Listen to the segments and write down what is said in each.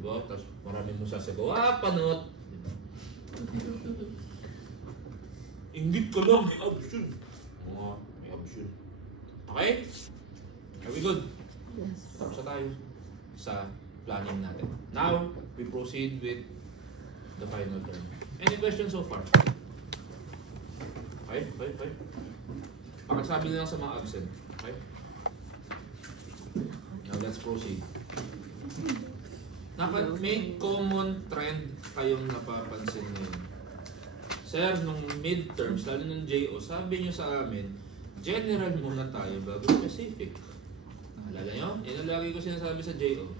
Diba? Tapos maraming mo sasagawa, panot. Diba? Ingit ka lang, may abs yun. Oo, may abs yun. Okay? Are we good? Yes. Tapos na tayo sa planning natin. Now, we proceed with the final term. Any questions so far? Okay? Pakisabi na lang sa mga absent. Okay? Now, let's proceed. May common trend kayong napapansin ngayon. Sir, nung midterms, lalo nung JO, sabi nyo sa amin, general muna tayo bago specific. Naalala nyo? Yan ang lagi ko sinasabi sa JO.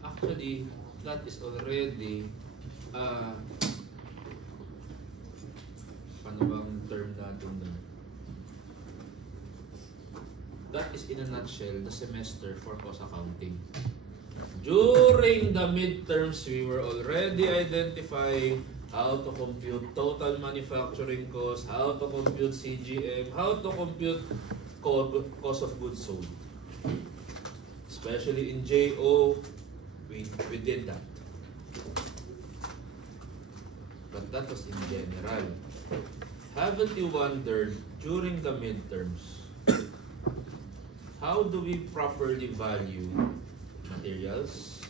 Actually, that is already paano bang term natin doon? That is in a nutshell the semester for cost accounting. During the midterms, we were already identifying how to compute total manufacturing cost, how to compute CGM, how to compute cost of goods sold. Especially in JO, we did that. But that was in general. Haven't you wondered during the midterms, how do we properly value materials?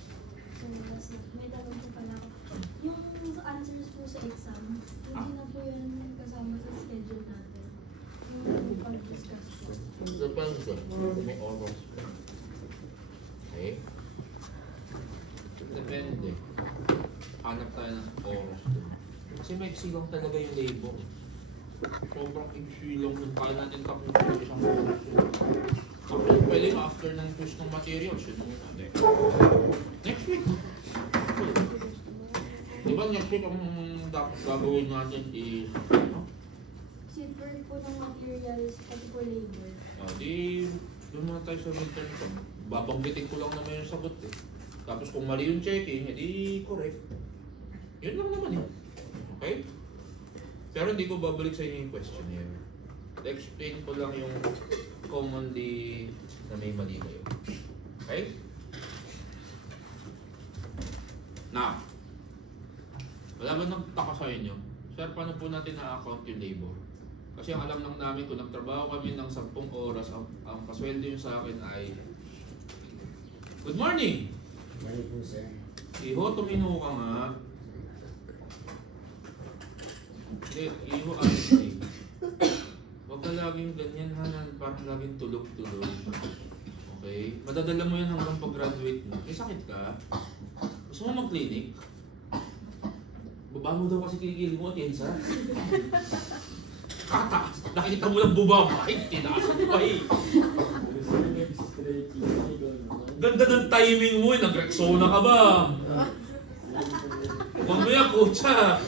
May tanong po pala ako. Yung answers po sa exam, hindi na po yan kasama sa schedule natin. Yung pag-discuss po. Depende. May oras. Okay? Depende. Hanap tayo ng oras dun. Kasi may silang talaga yung labor. Sobrang iksi lang kung kaya natin tapos yung isang oras. Actually, pwede after ng push ng materials, yun ang natin. Next week. Diba next week ang dapat gagawin natin is, ano? Seatwork po ng materials, pati po labor. Di, doon na tayo sa midterm ko. Babanggitin ko lang naman yung sagot eh. Tapos kung mali yung checking, edi correct. Yun lang naman eh. Okay? Pero hindi ko babalik sa inyo yung questionnaire. Explain ko lang yung commonly na may mali kayo. Okay? Now, wala ba nagtaka sa inyo? Sir, paano po natin na-account yung labor? Kasi ang alam lang namin kung nagtrabaho kami ng 10 oras, ang pasweldo yun sa akin ay good morning! Good morning po, sir. Iho, tumino ka nga. Hindi, Iho, honestly. Huwag ka laging ganyan, Hanan. Parang laging tulog-tulog. Okay? Madadala mo yan hanggang pag-graduate mo. May sakit ka? Gusto mo mag-clinic? Baba mo daw kasi kilikili mo, Tiensa. Kataas! Nakikita mo lang bubaba. Ay, tinaasan pa eh. Ganda ng timing mo eh. Nag-Rexona ka ba? Mamaya, kutsa.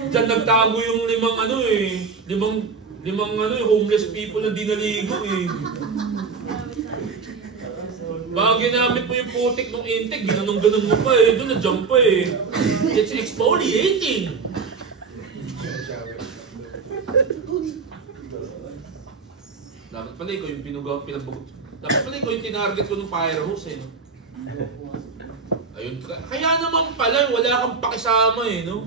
Diyan nagtago yung limang homeless people na dinaligo eh. Baka ginamit mo yung putik ng intake, ginanong-ganon mo pa eh. Doon na-jump pa eh. It's exfoliating! Dapat pala ikaw yung dapat pala ikaw yung tinarget ko ng fire hose eh. Ayun, kaya naman pala, wala kang pakisama eh, no?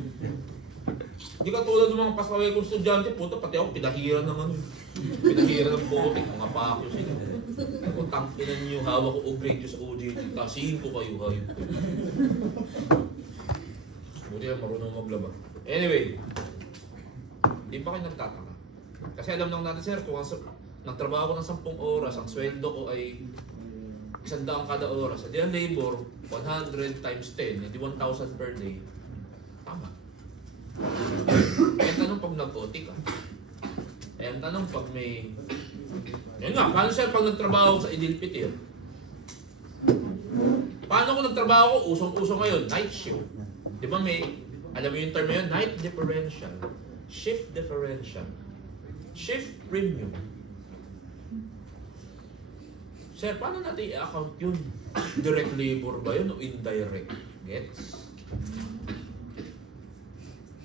Hindi ka tulad ng mga pasaway kong estudyante, puto, pati ako pinahiran naman. Pinahiran ng putik, mga pako sila. Kung tangkinan niyo, hawak ko o-grade nyo sa OJT, kasihin ko kayo, hayop ko. Buti yan, marunong maglaba. Anyway, hindi pa kayo nagtataka. Kasi alam lang natin, sir, kung nagtrabaho ko ng 10 oras, ang sweldo ko ay 100 kada oras. At yan labor, 100 times 10, hindi 1,000 per day. Tama. Kaya tanong pag nag-OT ka. Kaya tanong pag may... Yan nga, paano siya pag nagtrabaho sa Idilpitir? Paano kung nagtrabaho ko, usong-usong ngayon, night shift. Di ba may, alam mo yung term yun, night differential, shift differential, shift premium. Sir, paano natin i-account yun? Direct labor ba yun o indirect? Gets?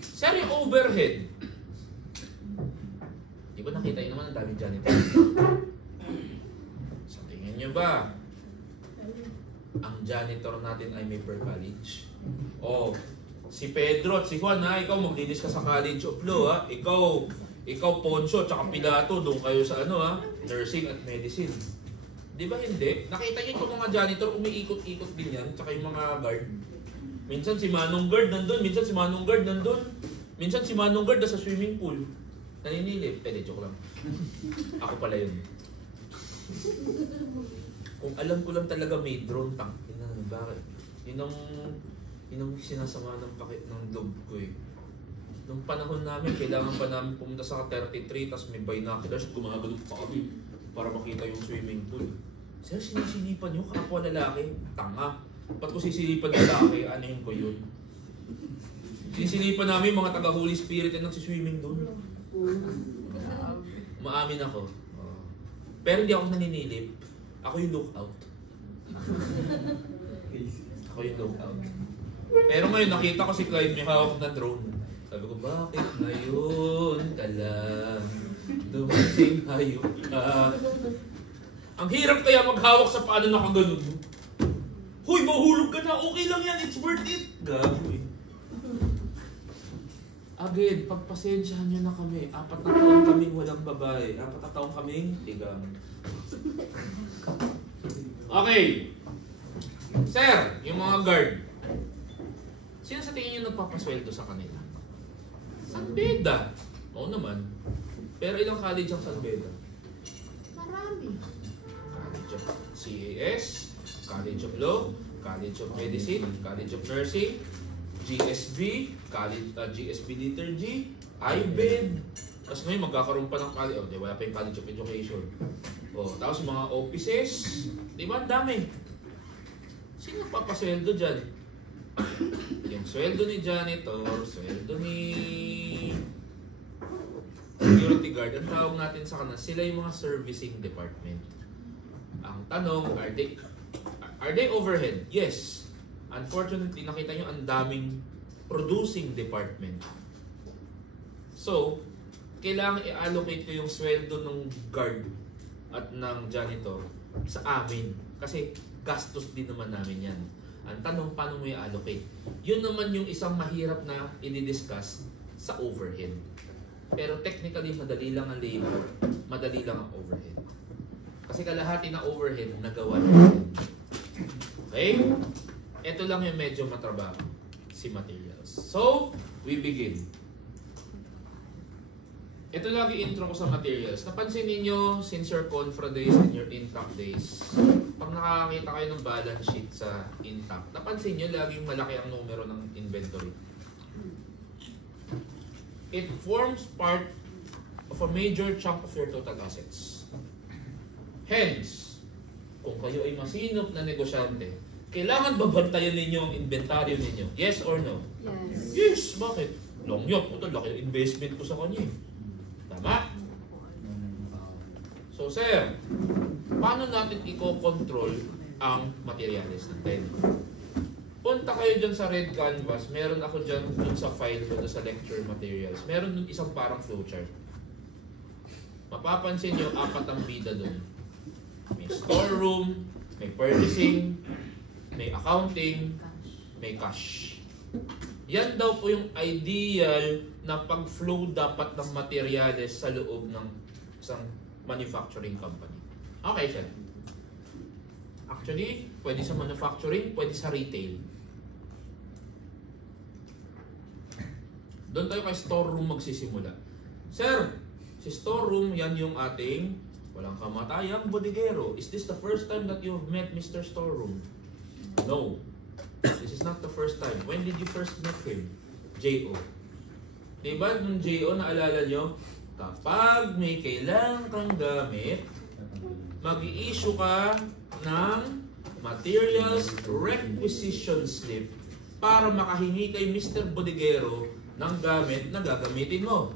Sir, yung overhead. Di ba nakita yun naman ang dami janitor? Sa tingin nyo ba? ang janitor natin ay may per college. Oh, si Pedro at si Juan ha, ikaw maglinis ka sa College of Law ha. Ikaw Poncho at Pilato, doon kayo sa ano ha, nursing at medicine. Di ba hindi? Nakita niyo itong mga janitor, umiikot-ikot din yan, tsaka yung mga guard. Minsan si Manong Guard nandun, minsan si Manong Guard nandun. Minsan si Manong Guard nasa swimming pool. Naninilip. Joke lang. Ako pala yun. Kung alam ko lang talaga may drone tank, bakit? Yun ang sinasama ng pakit ng loob ko eh. Nung panahon namin, kailangan pa namin pumunta sa 33, tapos may binoculars, gumagalog pa kami para makita yung swimming pool. Sir, sinisilipan nyo, kapwa lalaki, tanga. Ba't ko sisilipan lalaki, anuhin ko yun? Sisilipan namin mga taga Holy Spirit at nagsiswimming doon. Maamin ako. Pero hindi ako naninilip. Ako yung lookout. Ako yung lookout. Pero ngayon nakita ko si Clyde may hawak na drone. Sabi ko, bakit ngayon ka lang dumating hayop ka? Ang hirap kaya maghawak sa paano nakaganon mo. Hoy, mahulog ka na. Okay lang yan. It's worth it. Gago eh. Again, pagpasensyahan nyo na kami. 4 na taon kaming walang babae. 4 na taon kaming tigang. Okay. Sir, yung mga guard. Sino sa tingin nyo nagpapasweldo sa kanila? San Beda. Oo naman. Pero ilang college ang San Beda? Marami. College of CAS, College of Law, College of Medicine, College of Nursing, GSB, College, GSB Liturgy, IBED. Tapos ngayon magkakaroon pa ng college, wala pa yung College of Education. Tapos mga offices, di ba? Ang dami. Sino papasweldo dyan? Yung sweldo ni janitor, sweldo ni security guard, ang tawag natin sa kanila, sila yung mga servicing department. Ang tanong, are they overhead? Yes. Unfortunately, nakita nyo ang daming producing department. So, kailangan i-allocate ko yung sweldo ng guard at ng janitor sa amin. Kasi gastos din naman namin yan. Ang tanong, paano mo i-allocate? Yun naman yung isang mahirap na i-discuss sa overhead. Pero technically, madali lang ang labor, madali lang ang overhead. Kasi kalahati na overhead, nagawa natin. Okay? Ito lang yung medyo matrabaho, si materials. So, we begin. Ito lagi intro ko sa materials. Napansin niyo since your confra days and your intact days, pag nakakakita kayo ng balance sheet sa intact, napansin niyo laging malaki ang numero ng inventory. It forms part of a major chunk of your total assets. Hence, kung kayo ay masinop na negosyante, kailangan babantayan ninyo ang inventaryo ninyo. Yes or no? Yes. Yes, bakit? Long yun. Puto, laki yung investment ko sa kanya. Tama? So, sir, paano natin i-control ang materials natin? Punta kayo dyan sa red canvas. Meron ako dyan sa file ko sa lecture materials. Meron dun isang parang flowchart. Mapapansin nyo, 4 ang bida dun. May storeroom, may purchasing, may accounting, may cash. Yan daw po yung ideal na pag-flow dapat ng materyales sa loob ng isang manufacturing company. Okay siya. Actually, pwede sa manufacturing, pwede sa retail. Doon tayo kay storeroom magsisimula. Sir, si storeroom, yan yung ating walang kamatayang bodigero. Is this the first time that you've met Mr. Storeroom? No. This is not the first time. When did you first meet him? J.O. Diba nung J.O. naalala nyo? Kapag may kailangan kang gamit, mag-i-issue ka ng materials requisition slip para makahingi kay Mr. Bodigero ng gamit na gagamitin mo.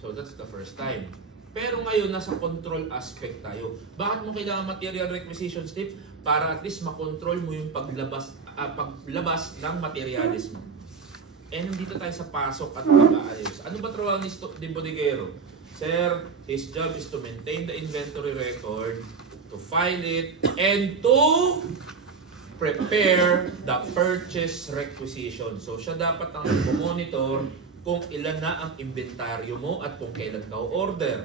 So that's the first time. Pero ngayon, nasa control aspect tayo. Bakit mo kailangan material requisition slip? Para at least makontrol mo yung paglabas ng materialis mo. And nandito tayo sa pasok at pag-aayos. Ano ba trabaho ni Bodigero? Sir, his job is to maintain the inventory record to file it, and to prepare the purchase requisition. So, siya dapat ang monitor kung ilan na ang inventaryo mo at kung kailan ka order.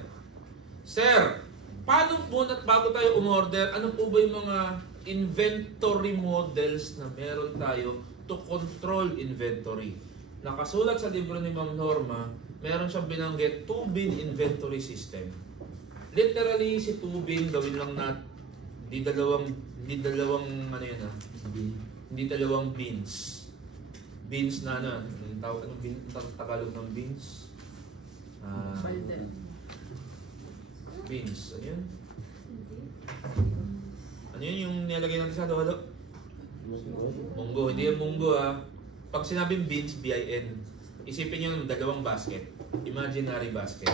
Sir, paano po bago tayo umorder, ano po ba yung mga inventory models na meron tayo to control inventory? Nakasulat sa libro ni Ma'am Norma, meron siyang binanggit 2-bin inventory system. Literally, si 2-bin gawin lang na hindi dalawang ano yun ah, hindi dalawang bins. Beans na ano, anong Tagalog ng beans? Beans, ano yun? Ano yun yung nilagay natin sa halo-halo? Munggo, hindi yung munggo ah. Pag sinabing beans, B-I-N, isipin nyo ng dalawang basket. Imaginary basket.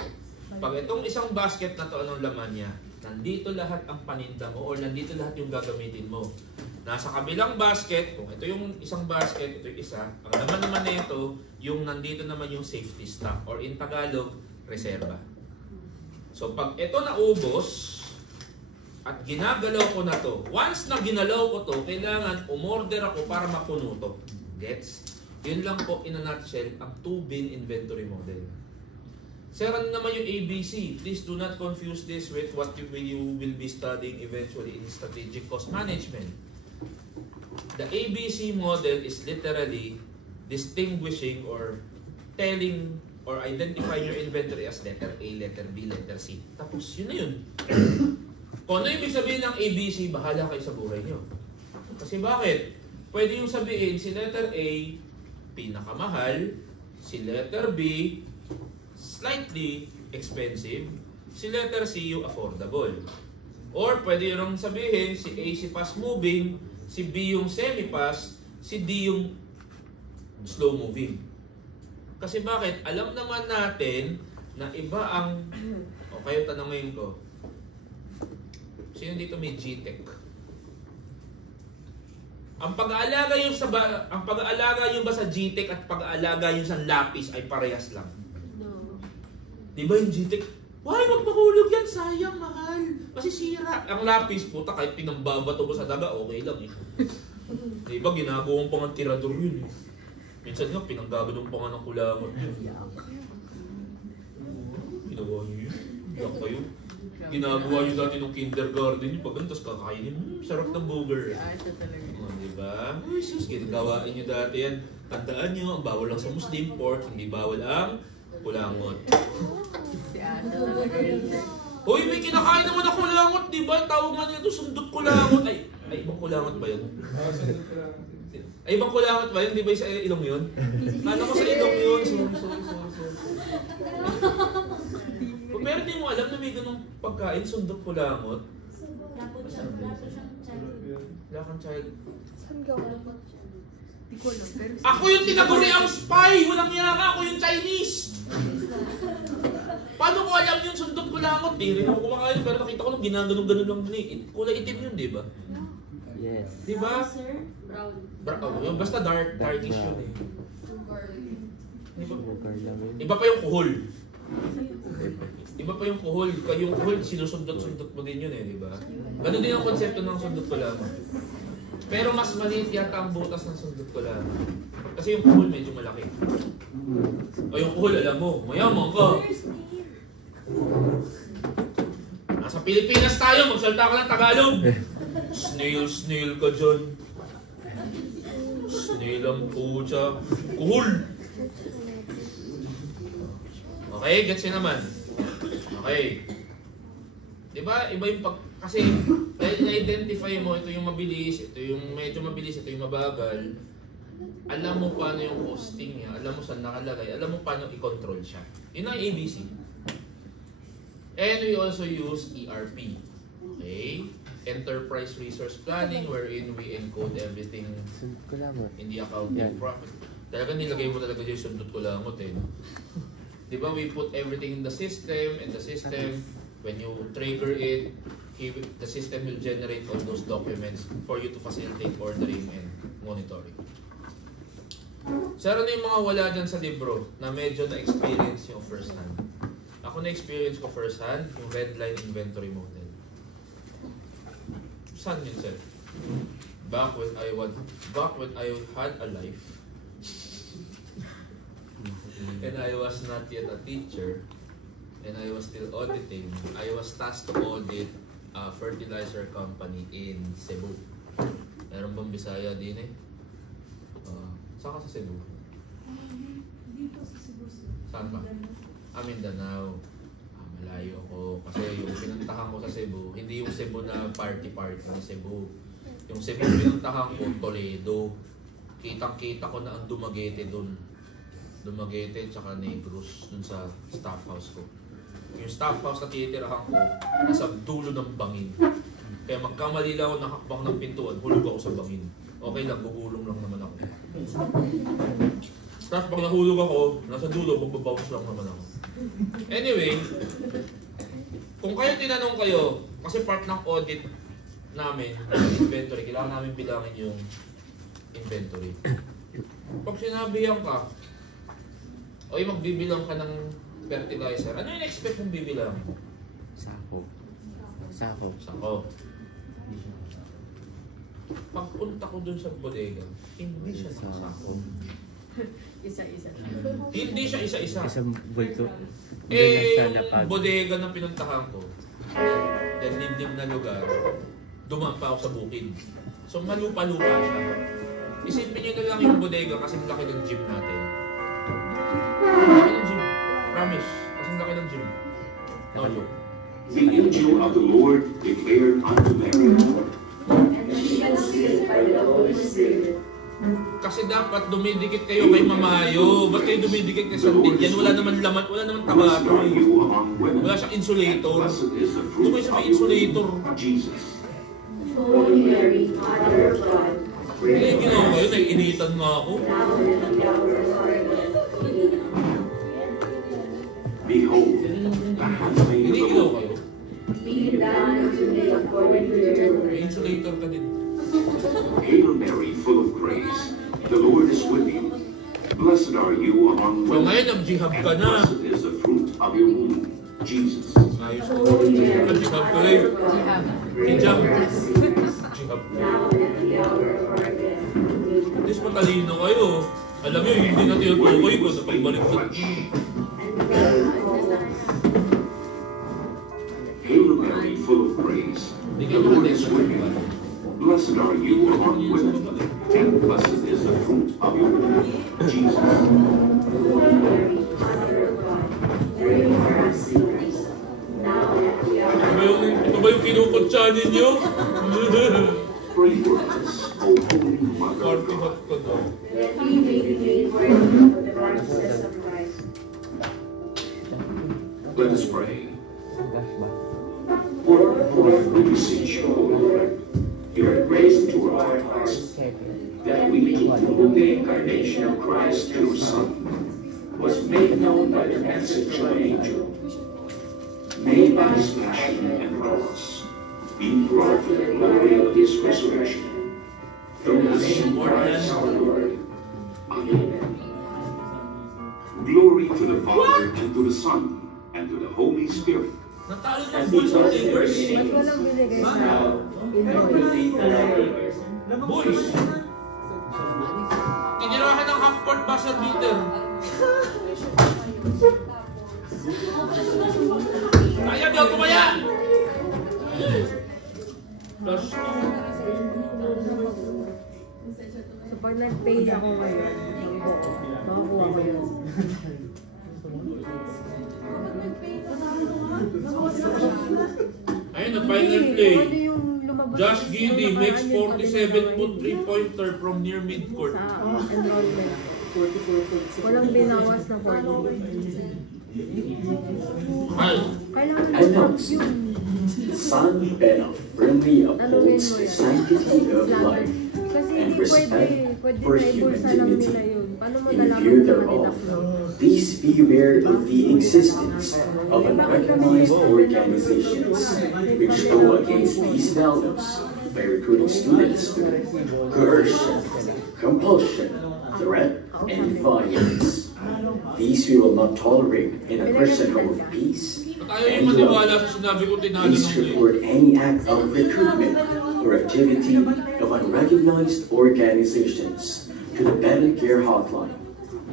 Pag itong isang basket na to, anong laman niya? Nandito lahat ang paninda mo or nandito lahat yung gagamitin mo. Nasa kabilang basket, kung ito yung isang basket, ito yung isa, ang laman naman na ito, yung nandito naman yung safety stock or in Tagalog, reserva. So pag ito naubos at ginagalaw ko na to, once na ginalaw ko to, kailangan umorder ako para mapuno to. Gets? Yun lang po in a nutshell ang 2-bin inventory model. Sir, ano naman yung ABC? Please do not confuse this with what you will be studying eventually in strategic cost management. The ABC model is literally distinguishing or telling or identifying your inventory as letter A, letter B, letter C. Tapos yun na yun. Kung ano yung ibig sabihin ng ABC, bahala kayo sa buhay nyo. Kasi bakit? Pwede yung sabihin si letter A, pinakamahal, si letter B, slightly expensive, si letter C yung affordable. Or pwede yung sabihin si A si fast moving, si B yung semi-fast, si D yung slow moving. Kasi bakit? Alam naman natin na iba ang, o kayo tanongin ko, sino dito may GTech? Ang pag-aalaga yung ba sa GTech at pag-aalaga yung sa lapis ay parehas lang? No. Di ba yung GTech? Why, wag mahulog yan, sayang, mahal. Masisira. Ang lapis, puta, kahit pinambabato mo sa daga, okay lang eh. Di ba, ginagawang pang tirador yun eh. Minsan nga, pinanggaganong pa nga ng kulangot yun. Ginawa nyo yun. Iyak kayo. Ginagawa nyo dati nung kindergarten yun. Pag ganun, tapos kakainin, sarap ng burger. Diba? Uy, sus, ginagawain nyo dati yan. Tandaan nyo, ang bawal lang sa Muslim pork, hindi bawal ang kulangot. Uy, may kinakain naman na kulangot, di ba? Tawag man nito, sundot kulangot. Ay, ibang kulangot ba yun? Ay, ibang kulangot ba yun? Di ba sa ilong yun? Kala ko sa ilong yun. Sorry. Pero di mo alam na may ganung pagkain, sundot kulangot. Wala kang child. Saan gawa? Ako yung tinaguri ang spy! Walang yaka! Ako yung Chinese! Paano ko alam yung sundot kulangot? Di rin ako kumakain pero nakita ko nung ginaganon-ganon lang din eh. Kulay itim yun, di ba? Yes. Di ba? Brown. Basta darkish yun eh. Sugar lang yun. Iba pa yung kuhol. Iba pa yung kuhol. Yung kuhol, sinusundot-sundot mo din yun eh, di ba? Ganun din ang konsepto ng sundot kulangot. Pero mas maliit yata ang butas ng sundot kulangot. Kasi yung kuhol medyo malaki. O yung kuhol, alam mo, mayaman ka. Nasa Pilipinas tayo, magsalita ka ng Tagalog. Snail ka dyan. Snail ang pucha. Kuhol. Okay, gets yun naman. Okay. Diba, iba yung kasi na-identify mo, ito yung mabilis, ito yung medyo mabilis, ito yung mabagal. Alam mo paano yung costing niya, alam mo saan nakalagay, alam mo paano i-control siya. Yun ang ABC. And we also use ERP. Okay? Enterprise Resource Planning, wherein we encode everything in the accounting profit. Talaga nilagay mo talaga yung sundot ko langot eh. Diba, we put everything in the system, when you trigger it, the system will generate all those documents for you to facilitate ordering and monitoring. Sir, ano yung mga wala dyan sa libro na medyo na-experience yung first hand? Ako na-experience ko first hand, yung red line inventory model. Saan yun, sir? Back when I had a life and I was not yet a teacher and I was still auditing, I was tasked to audit a fertilizer company in Cebu. Meron bang Bisaya din eh? Saan ka sa Cebu? Dito sa Cebu. Saan ba? Mindanao. Malayo ako. Kasi yung pinuntahan ko sa Cebu, hindi yung Cebu na party-party ng Cebu. Yung Cebu pinuntahan ko, Toledo. Kitang-kita ko na ang Dumaguete dun. Dumaguete tsaka Negros dun sa staff house ko. Yung staff house na titirahan ko, nasa dulo ng bangin. Kaya magkamali lang ako ng hakbang ng pintuan, hulog ako sa bangin. Okay lang, gugulong lang naman ako. Tapos pag nahulog ako, nasa dulo, magbabounce lang naman ako. Anyway, kung kayo tinanong kayo, kasi part ng audit namin, inventory, kailangan namin bilangin yung inventory. Pag sinabihan ka, o yung magbibilang ka ng fertilizer, ano yung expect mong bibilang? Sako. Sako. Sako. Pagpunta ko dun sa bodega, hindi siya nakasako. Isa-isa. Hindi siya isa-isa. Isang bulto. Yung bodega na pinuntahan ko, dahil lindim na lugar, dumaan pa ako sa bukid. So malupa-lupa siya. Isipin nyo na lang yung bodega kasi laki ng gym natin. Laki ng gym. Promise. Kasi laki ng gym. No joke. The angel of the Lord declared unto Mary, And she conceived by the Holy Spirit. Kasi dapat dumidikit kayo kay Mamayo. Ba't kayo dumidikit kay Santillan? Wala naman laman, wala naman blessed tabato. are you among women, Wala siyang insulator. blessed is the Ano fruit kayo sa of may your insulator? womb, Jesus. Holy Mary, Mother of God, Hindi pray yung ginawa kayo, naiinitan nga ako. now and at the hour of our death. Behold, the handmaid Hindi of the ginawa Lord. kayo. Be it done unto me according to your May word. insulator ka din. Hail Mary, full of grace, the Lord is with you. Blessed are you among So women, ngayon, nag-jihab and ka na. blessed is the fruit of your womb, Jesus. Ayos ko. Holy Mary, Nag-jihab ka Mother rin. of God, pray Hijab. for us sinners, Jihab. now and at the hour of our death. Amen. At least matalino kayo. Alam nyo, hindi na tinutukoy ko sa pagbalik ko. And pray for us. Hail Mary, full of grace, Hindi the kayo Lord makatin is sa with you. Blessed are you among women, and blessed is the fruit of your womb, Jesus. Holy Mary, Mother of God, pray for us sinners, now and at the hour of our death. Ito ba yung kinukutsa ninyo? Pray for us, O Holy Mother of Party God. hot ka daw. That we may be made worthy for the promises of Christ. Let us pray. Gas ba? Pour forth, we beseech you, O Lord, your grace into our hearts, that we, through the incarnation of Christ, your Son, was made known by the message of an angel, made by his passion and cross, be brought to the glory of his resurrection. Through the same Christ our Lord. Amen. Glory to the Father, and to the Son, and to the Holy Spirit. Natalo ng Bulls ng Lakers. Bulls! Tinirahan ng half-court buzzer beater. Kaya daw tumaya! Plus 2. So pag nag-pay ako ngayon, makakuha ko yun. Ayun, ang final play. Ano yung lumabas? Josh Giddy Yung makes nakaraan yun, 47-foot 3-pointer from near midcourt. Sa enrollment. Walang binawas na 40. Mahal. Kailangan I know. yun. San Beda firmly upholds the sanctity of life Kasi and hindi respect pwede for na human ibulsa lang nila dignity. yun. Paano mo In nalaman view na thereof, madidaplo? please be aware of the existence of unorganized organizations which go against these values by recruiting students to coercion, compulsion, threat, and violence. These we will not tolerate in a person of peace At ayaw yung and maniwala love. sa sinabi ko tinalo Please ng play. report any act of recruitment, or activity of unrecognized organizations to the Better Care Hotline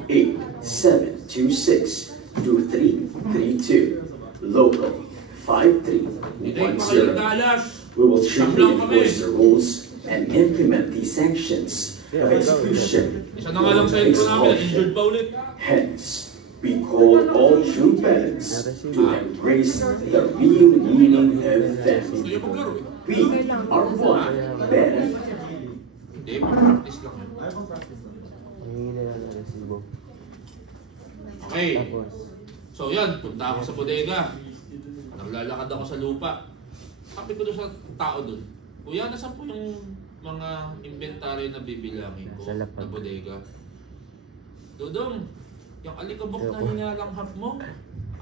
8726-2332, local Hindi pa kayo 5310. dalas. We will strictly enforce the rules and implement the sanctions of exclusion Isa na nga lang sa intro namin, injured pa ulit. Hence, we call all true parents to embrace the real meaning of family. Hindi maglaro eh. We are one better. Hindi, practice lang yun. Hindi na lang ang resibo. Okay. Tapos, So yan, punta ako sa bodega. Naglalakad ako sa lupa. Sabi ko doon sa tao doon, Kuya, nasan po yung mga inventory na bibilangin ko Nasa lapag. na bodega? Dodong, yung alikabok na hinalanghap mo.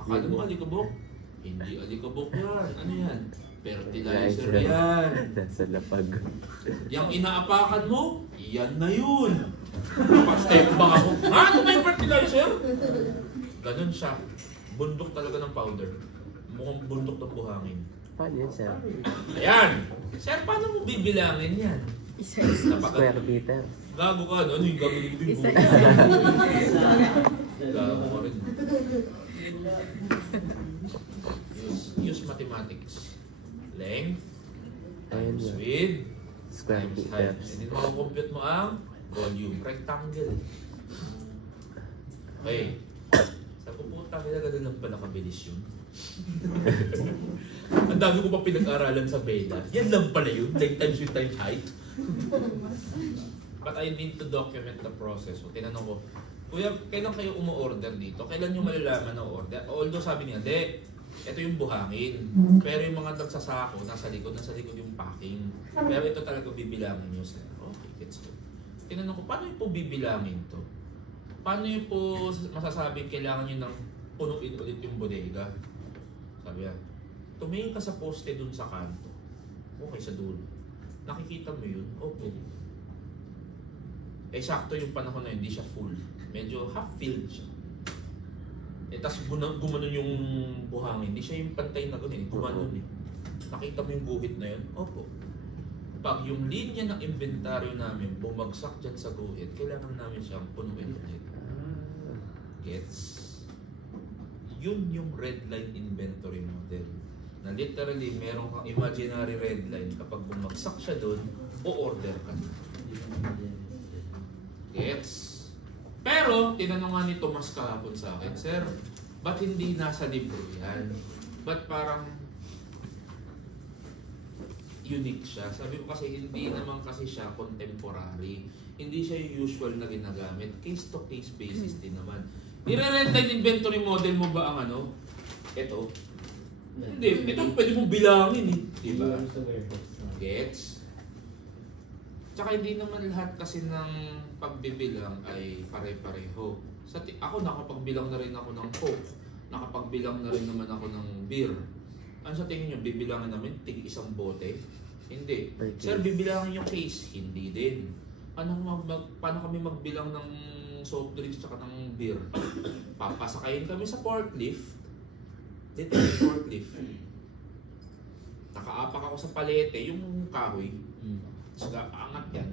Akala mo alikabok? Hindi alikabok yan. Ano yan? Fertilizer yan. nasa lapag. Yung inaapakan mo, yan na yun. Step back ako, ano ba yung fertilizer? Ganun siya. Bundok talaga ng powder. Mukhang bundok ng buhangin. Paano yun, sir? Ayan! Sir, paano mo bibilangin yan? Isa-isa. Square meter. Gago ka, ano yung gago dito yung buhay? Gago ka rin. Use mathematics. Length Ayun times yun. width Square times height. meters. And then makakompute mo ang volume. Rectangle. Okay. Sabi ko, puta kaya ganun lang pala kabilis yun. Ang dami ko pa pinag-aralan sa Bela. Yan lang pala yun. Length times width times height. But I need to document the process. So, tinanong ko, Kuya, kailan kayo umu-order dito? Kailan nyo malalaman na order? Although sabi niya, ito yung buhangin. Pero yung mga nagsasako, nasa likod yung packing. Pero ito talaga bibilangin nyo, sir. Okay, gets ko. Tinanong ko, paano yung po bibilangin to? Paano yung po masasabing kailangan nyo nang punuin ulit yung bodega? Sabi niya, tumingin ka sa poste dun sa kanto. Okay, sa dulo. Nakikita mo yun? Okay. Eh, sakto yung panahon na hindi siya full. Medyo half-filled siya. Eh, tas gumanon yung buhangin. Hindi siya yung pantay na gano'n eh. Gumanon eh. Nakita mo yung guhit na yun? Opo. Pag yung linya ng inventaryo namin bumagsak dyan sa guhit, kailangan namin siyang punuin ulit. Gets? Yun yung red line inventory model. Na literally, meron kang imaginary red line. Kapag bumagsak siya doon, o-order ka. Gets? Pero, tinanong nga ni Tomas kahapon sa akin, Sir, ba't hindi nasa libro yan? Ba't parang unique siya? Sabi ko kasi hindi naman kasi siya contemporary. Hindi siya yung usual na ginagamit. Case-to-case basis din naman. Nire-red line inventory model mo ba ang ano? Ito? Hindi. Ito pwede mong bilangin eh. Diba? Gets? Tsaka hindi naman lahat kasi ng pagbibilang ay pare-pareho. Ako nakapagbilang na rin ako ng Coke. Nakapagbilang na rin naman ako ng beer. Ano sa tingin nyo? Bibilangin namin tig isang bote? Hindi. Sir, bibilangin yung case? Hindi din. Paano kami magbilang ng soft drinks tsaka ng beer? Papasakayin kami sa forklift. Dito yung forklift. Nakaapak ako sa palete, yung kahoy. So, aangat yan.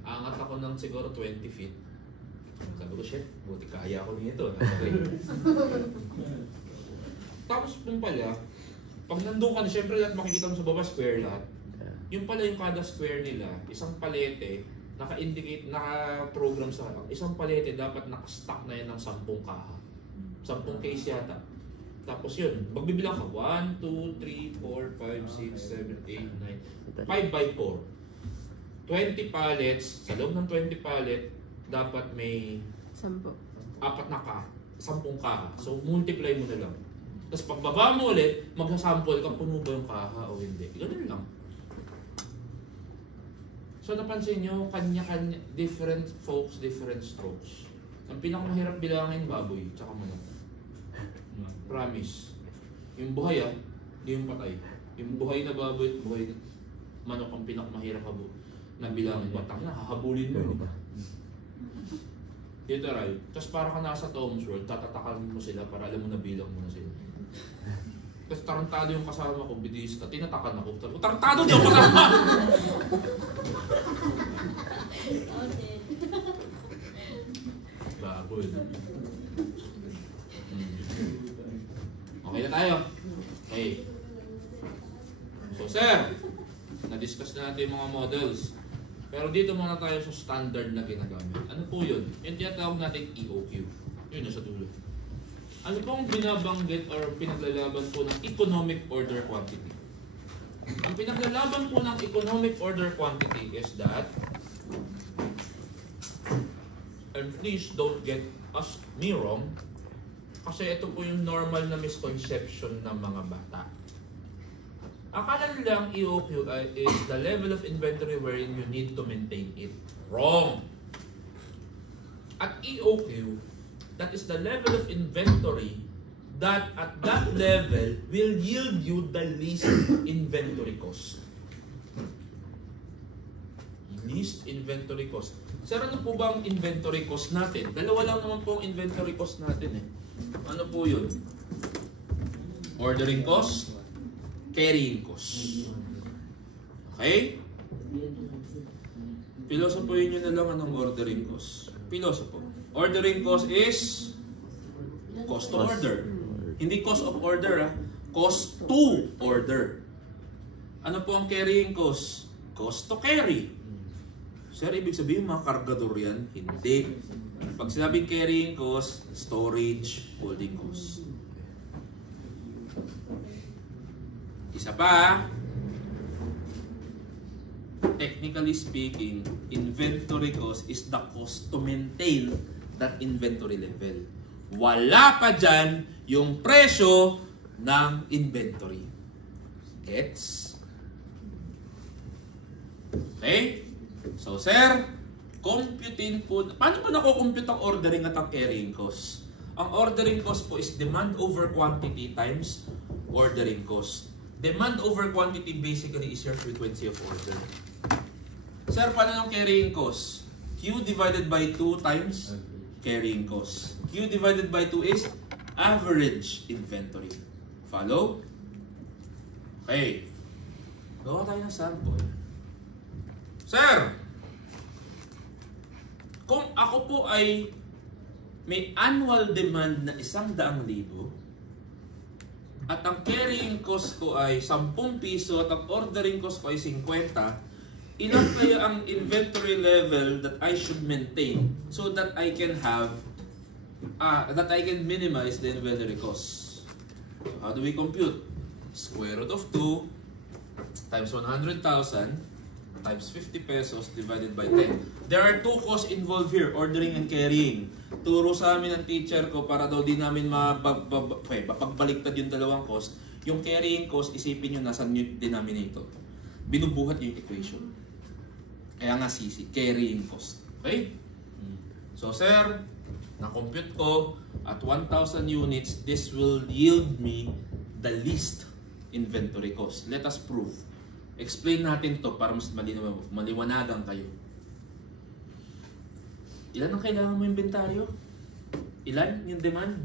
Aangat ako ng siguro 20 feet. Sabi ko, shit, buti kaya ko nito. Okay. Tapos yung pala, pag nandun ka na, syempre lahat makikita mo sa baba, square lahat. Yung pala yung kada square nila, isang palete, naka-indicate, naka-program sa harap. Isang palete, dapat naka-stack na yan ng 10 kaha. 10 case yata. Tapos yun, magbibilang ka, 1, 2, 3, 4, 5, 6, 7, 8, 9, 5 by 4. 20 pallets, sa loob ng 20 pallet, dapat may 10. 10 kaha. So, multiply mo na lang. Tapos pagbaba mo ulit, magsasample ka, puno ba yung kaha o hindi. Ganun lang. So, napansin nyo, kanya-kanya, different folks, different strokes. Ang pinakamahirap bilangin, baboy, tsaka manok. Promise. Yung buhay hindi yung patay. Yung buhay na baboy at buhay na manok ang pinakamahirap na bilangin. Batang na, hahabulin mo. Literal. Tapos para ka nasa Tom's World, tatatakan mo sila para alam mo na bilang mo na sila. Kasi tarantado yung kasama ko, bidis ka, tinatakan ako. Tarantado di ako kasama! Bago yun. Okay na tayo. Okay. So sir, na-discuss na natin yung mga models. Pero dito muna tayo sa standard na ginagamit. Ano po yun? Yung tinatawag natin EOQ. Yun na sa dulo. Ano pong binabanggit or pinaglalaban po ng economic order quantity? Ang pinaglalaban po ng economic order quantity is that, and please don't get me wrong, kasi ito po yung normal na misconception ng mga bata. Akala nilang EOQ is the level of inventory wherein you need to maintain it. Wrong! At EOQ, that is the level of inventory that at that level will yield you the least inventory cost. Least inventory cost. Sir, ano po ba ang inventory cost natin? Dalawa lang naman po ang inventory cost natin eh. Ano po yun? Ordering cost, carrying cost. Okay? Pilosopohin nyo na lang anong ordering cost. Pilosopo. Ordering cost is cost to order. Hindi cost of order, cost to order. Ano po ang carrying cost? Cost to carry. Sir, ibig sabihin mga kargador yan? Hindi. Pag sinabing carrying cost, storage, holding cost. Isa pa, technically speaking, inventory cost is the cost to maintain that inventory level. Wala pa dyan yung presyo ng inventory. Gets? Okay? So, sir, computin po. Paano ba nakukompute ang ordering at ang carrying cost? Ang ordering cost po is demand over quantity times ordering cost. Demand over quantity basically is your frequency of order. Sir, paano yung carrying cost? Q divided by 2 times carrying cost. Q divided by 2 is average inventory. Follow? Okay. Gawa tayo ng sample. Sir, kung ako po ay may annual demand na 100,000 at ang carrying cost ko ay 10 piso at ang ordering cost ko ay 50, ilan kaya ang inventory level that I should maintain so that I can have that I can minimize the inventory cost? So how do we compute? Square root of 2 times 100,000 times 50 pesos divided by 10. There are 2 costs involved here, ordering and carrying. Turo sa amin ng teacher ko para daw di namin mapagbaliktad yung dalawang cost. Yung carrying cost, isipin nyo nasa denominator. Binubuhat yung equation. Kaya nga CC, carrying cost. Okay? So sir, na-compute ko at 1,000 units, this will yield me the least inventory cost. Let us prove. Explain natin to para mas maliwanagan kayo. Ilan ang kailangan mo inventaryo? Ilan yung demand?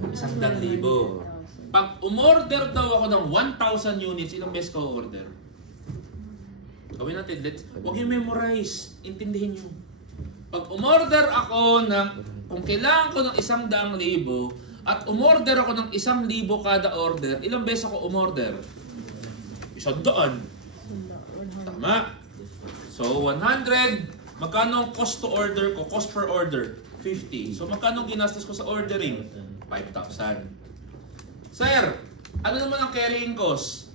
100,000. Pag umorder daw ako ng 1,000 units, ilang beses ka order? Gawin natin. Huwag yung memorize. Intindihin nyo. Pag umorder ako ng, kung kailangan ko ng 100,000 at umorder ako ng 1,000 kada order, ilang beses ako umorder? 100. Tama. So, 100. Magkano ang cost to order ko? Cost per order? 50. So, magkano ginastos ko sa ordering? 5,000. Sir, ano naman ang carrying cost?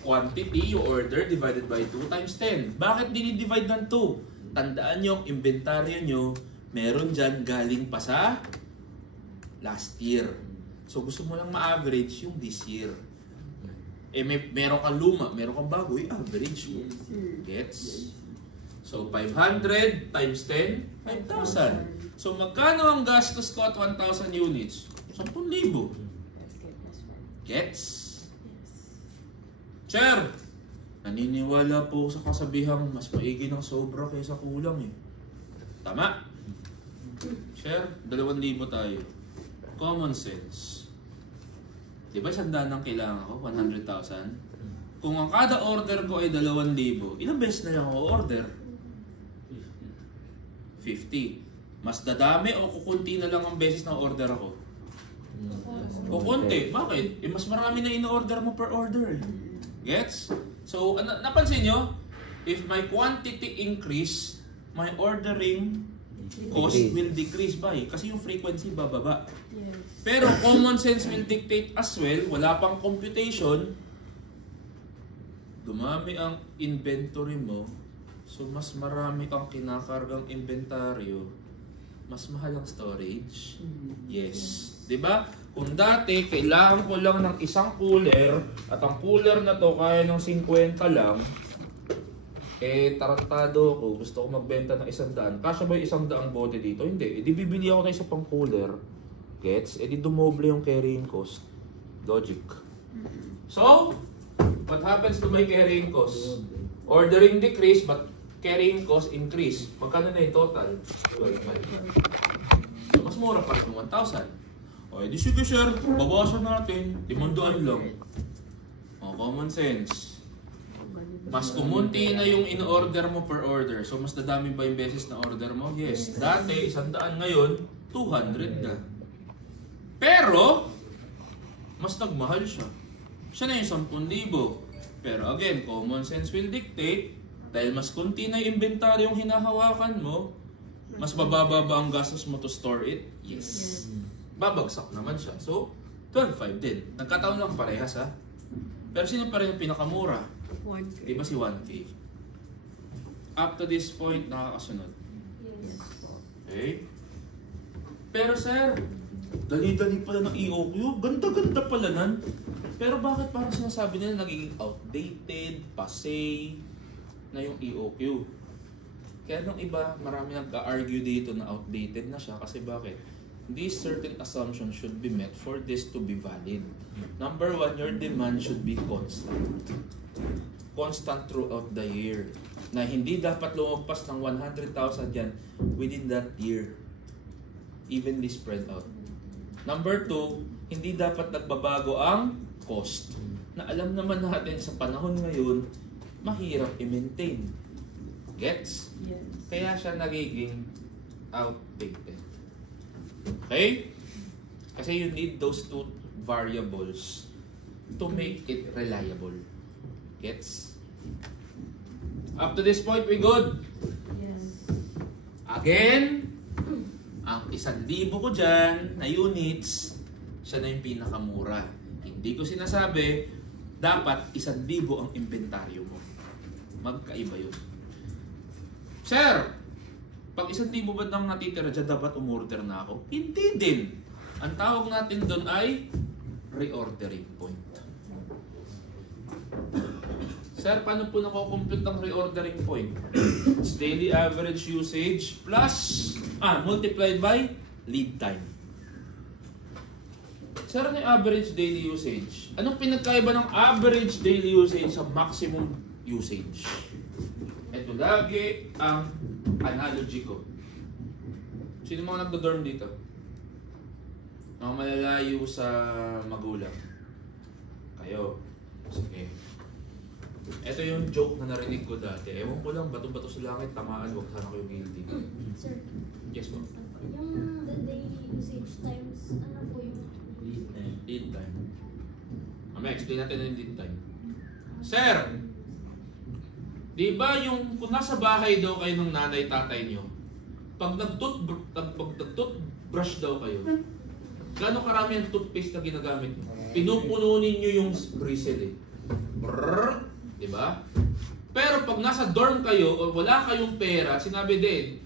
Quantity you order divided by 2 times 10. Bakit dinidivide ng 2? Tandaan nyo, ang inventaryo nyo, meron dyan galing pa sa last year. So, gusto mo lang ma-average yung this year. Meron kang luma, meron kang bago, average mo. Gets? So, 500 times 10, 5,000. So, magkano ang gastos ko at 1,000 units? 10,000. Gets? Sir, naniniwala po sa kasabihang mas maigi ng sobra kaysa kulang eh. Tama? Sir, 2,000 tayo. Common sense. Di ba 100 ang kailangan ko? 100,000? Kung ang kada order ko ay 2,000, ilang beses na lang ako order? 50. Mas dadami o kukunti na lang ang beses na order ako? Kukunti. Bakit? Mas marami na in-order mo per order. Gets? So, napansin nyo? If my quantity increase, my ordering cost will decrease by. Kasi yung frequency bababa. Yes. Pero common sense will dictate as well, wala pang computation, dumami ang inventory mo, so mas marami kang kinakargang inventaryo, mas mahal ang storage. Yes. Diba? Kung dati, kailangan ko lang ng isang cooler, at ang cooler na to kaya ng 50 lang, eh tarantado ako, gusto ko magbenta ng 100. Kasya ba yung 100 bote dito? Hindi. E di bibili ako ng isa pang cooler. Gets? E di dumoble yung carrying cost. Logic. So, what happens to my carrying cost? Ordering decrease, but carrying cost increase. Magkano na yung total? 12,500. So, mas mura pa rin yung 1,000. O, edi sige sir, babawasan natin. 500 lang. O, common sense. Mas kumunti na yung in-order mo per order. So, mas dadami ba yung beses na order mo? Yes. Dati, 100 ngayon, 200 na. Pero, mas nagmahal siya. Siya na yung 10,000. Pero again, common sense will dictate, dahil mas kunti na yung inventory yung hinahawakan mo, mas bababa ba ang gastos mo to store it? Yes. Babagsak naman siya. So, 12,500 din. Nagkataon lang parehas ha. Pero sino pa rin yung pinakamura? 1K. Diba si 1K? Up to this point, nakakasunod. Yes. Okay? Pero sir, dali-dali pala ng EOQ. Ganda-ganda pala nan. Pero bakit parang sinasabi nila nagiging outdated, passé na yung EOQ? Kaya nung iba, marami nag-argue dito na outdated na siya. Kasi bakit? These certain assumptions should be met for this to be valid. Number one, your demand should be constant. Constant throughout the year. Na hindi dapat lumagpas ng 100,000 yan within that year. Evenly spread out. Number two, hindi dapat nagbabago ang cost. Na alam naman natin sa panahon ngayon, mahirap i-maintain. Gets? Yes. Kaya siya nagiging outdated. Okay? Kasi you need those two variables to make it reliable. Gets? Up to this point, we good? Yes. Again, ang 1,000 ko dyan na units, siya na yung pinakamura. Hindi ko sinasabi, dapat 1,000 ang inventaryo mo. Magkaiba yun. Sir, pag 1,000 ba nang natitira dyan, dapat umorder na ako? Hindi din. Ang tawag natin doon ay reordering point. Sir, paano po nakocompute ang reordering point? It's daily average usage plus, multiplied by lead time. Sir, ano yung average daily usage? Anong pinagkaiba ng average daily usage sa maximum usage? Ito lagi ang analogy ko. Sino mga nagdo-dorm dito? Mga malalayo sa magulang. Kayo. Sige. Ito yung joke na narinig ko dati. Ewan ko lang, bato-bato sa langit, tamaan, wag sana kayo guilty. Sir, Yes po. yung daily usage times, ano po yung Lead time. Mamaya, explain natin yung lead time. Sir! Di ba yung kung nasa bahay daw kayo ng nanay, tatay nyo, pag nag-toothbrush daw kayo, gano'ng karami ang toothpaste na ginagamit nyo? Pinupuno ninyo yung bristle eh. Brrrr! Di ba? Pero pag nasa dorm kayo o wala kayong pera, sinabi din,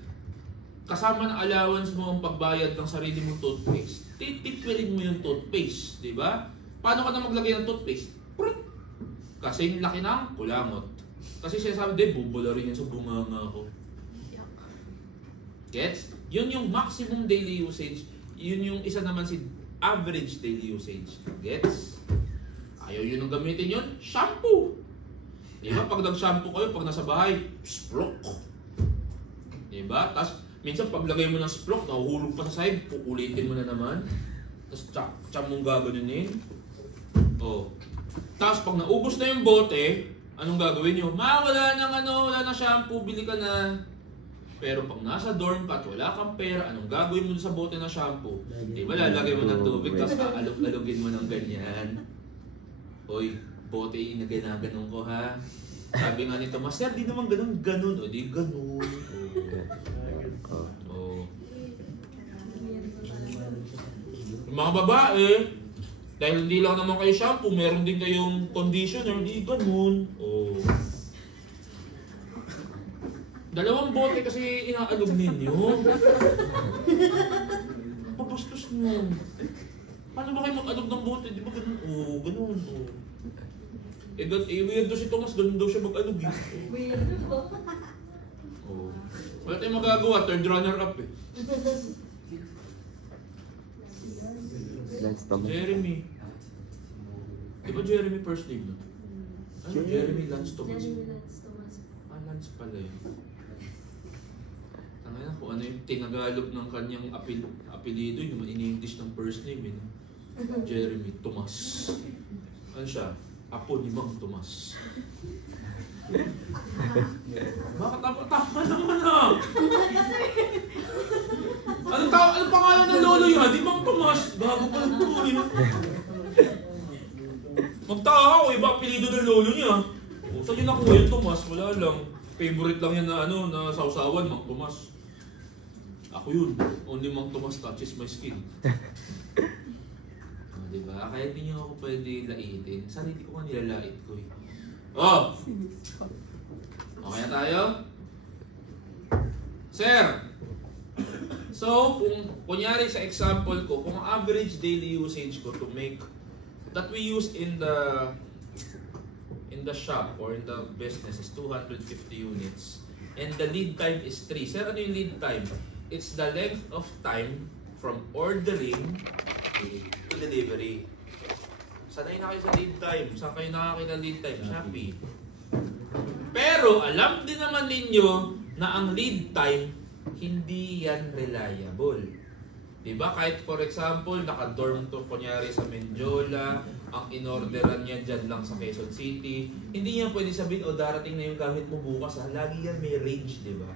kasama ng allowance mo ang pagbayad ng sarili mong toothpaste. Titipilin mo yung toothpaste, di ba? Paano ka na maglagay ng toothpaste? Prut! Kasi yung laki ng kulangot. Kasi sinasabi din, bubula rin yan sa bunganga ko. Gets? Yun yung maximum daily usage. Yun yung isa naman si average daily usage. Gets? Ayaw yun ang gamitin yun? Shampoo! Diba? Pag nag-shampoo kayo, pag nasa bahay, splok. Diba? Tapos, minsan paglagay mo ng splok, nahuhulog pa sa side, pukulitin mo na naman. Tapos, tsam mong gaganunin. Oh. Tapos pag naubos na yung bote, anong gagawin nyo? Wala nang shampoo, bili ka na. Pero pag nasa dorm ka at wala kang pera, anong gagawin mo sa bote na shampoo? Di ba lalagay mo ng tubig, tapos aalog-alogin mo ng ganyan. Hoy, bote yung naganaganong ko ha. Sabi nga nito, Master, di naman ganun. O di ganun. Oh. Yung mga babae, dahil hindi lang naman kayo shampoo, meron din kayong conditioner, di ganun. Oh. Dalawang bote kasi inaalog ninyo. Papastos nyo. Paano ba kayo mag-alog ng bote? Di ba ganun? Oo, ganun. Oh. Weirdo si Thomas, ganun daw siya mag-alog eh. Weirdo po. Oh. Wala tayong magagawa, third runner-up eh. Lance Thomas. Jeremy. Di ba Jeremy first name na? Ano? Jeremy Lance Thomas. Jeremy Lance Thomas. Lance pala yun. Tangina kung ano yung tinagalog ng kanyang apelido, yun naman in-English ng first name yun. Jeremy Thomas. Ano siya? Apo ni Mang Tomas. Bakit tama naman ah? Ano pangalan ng lolo yun? Di Mang Tomas. Bago pa lang ito eh. Magtaka ako, iba apelido ng lolo niya. O, saan yun nakuha yung Tomas? Wala lang. Favorite lang yan na na sausawan, Mang Tomas. Ako yun. Only Mang Tomas touches my skin. Diba? Kaya hindi nyo ako pwede laitin. Sarili ko nga nilalait ko eh. Oh! Okay na tayo? Sir! So, kung kunyari sa example ko, kung average daily usage ko to make that we use in the shop or in the business is 250 units and the lead time is 3. Sir, ano yung lead time? It's the length of time from ordering to delivery. Sanay na kayo sa lead time. Saan kayo nakakita lead time? Shopee. Pero alam din naman ninyo na ang lead time hindi yan reliable. Diba? Kahit for example, naka-dorm to kunyari sa Menjola, ang inorderan niya dyan lang sa Quezon City, hindi niya pwede sabihin, o darating na yung gamit mo bukas ha. Lagi yan may range, diba?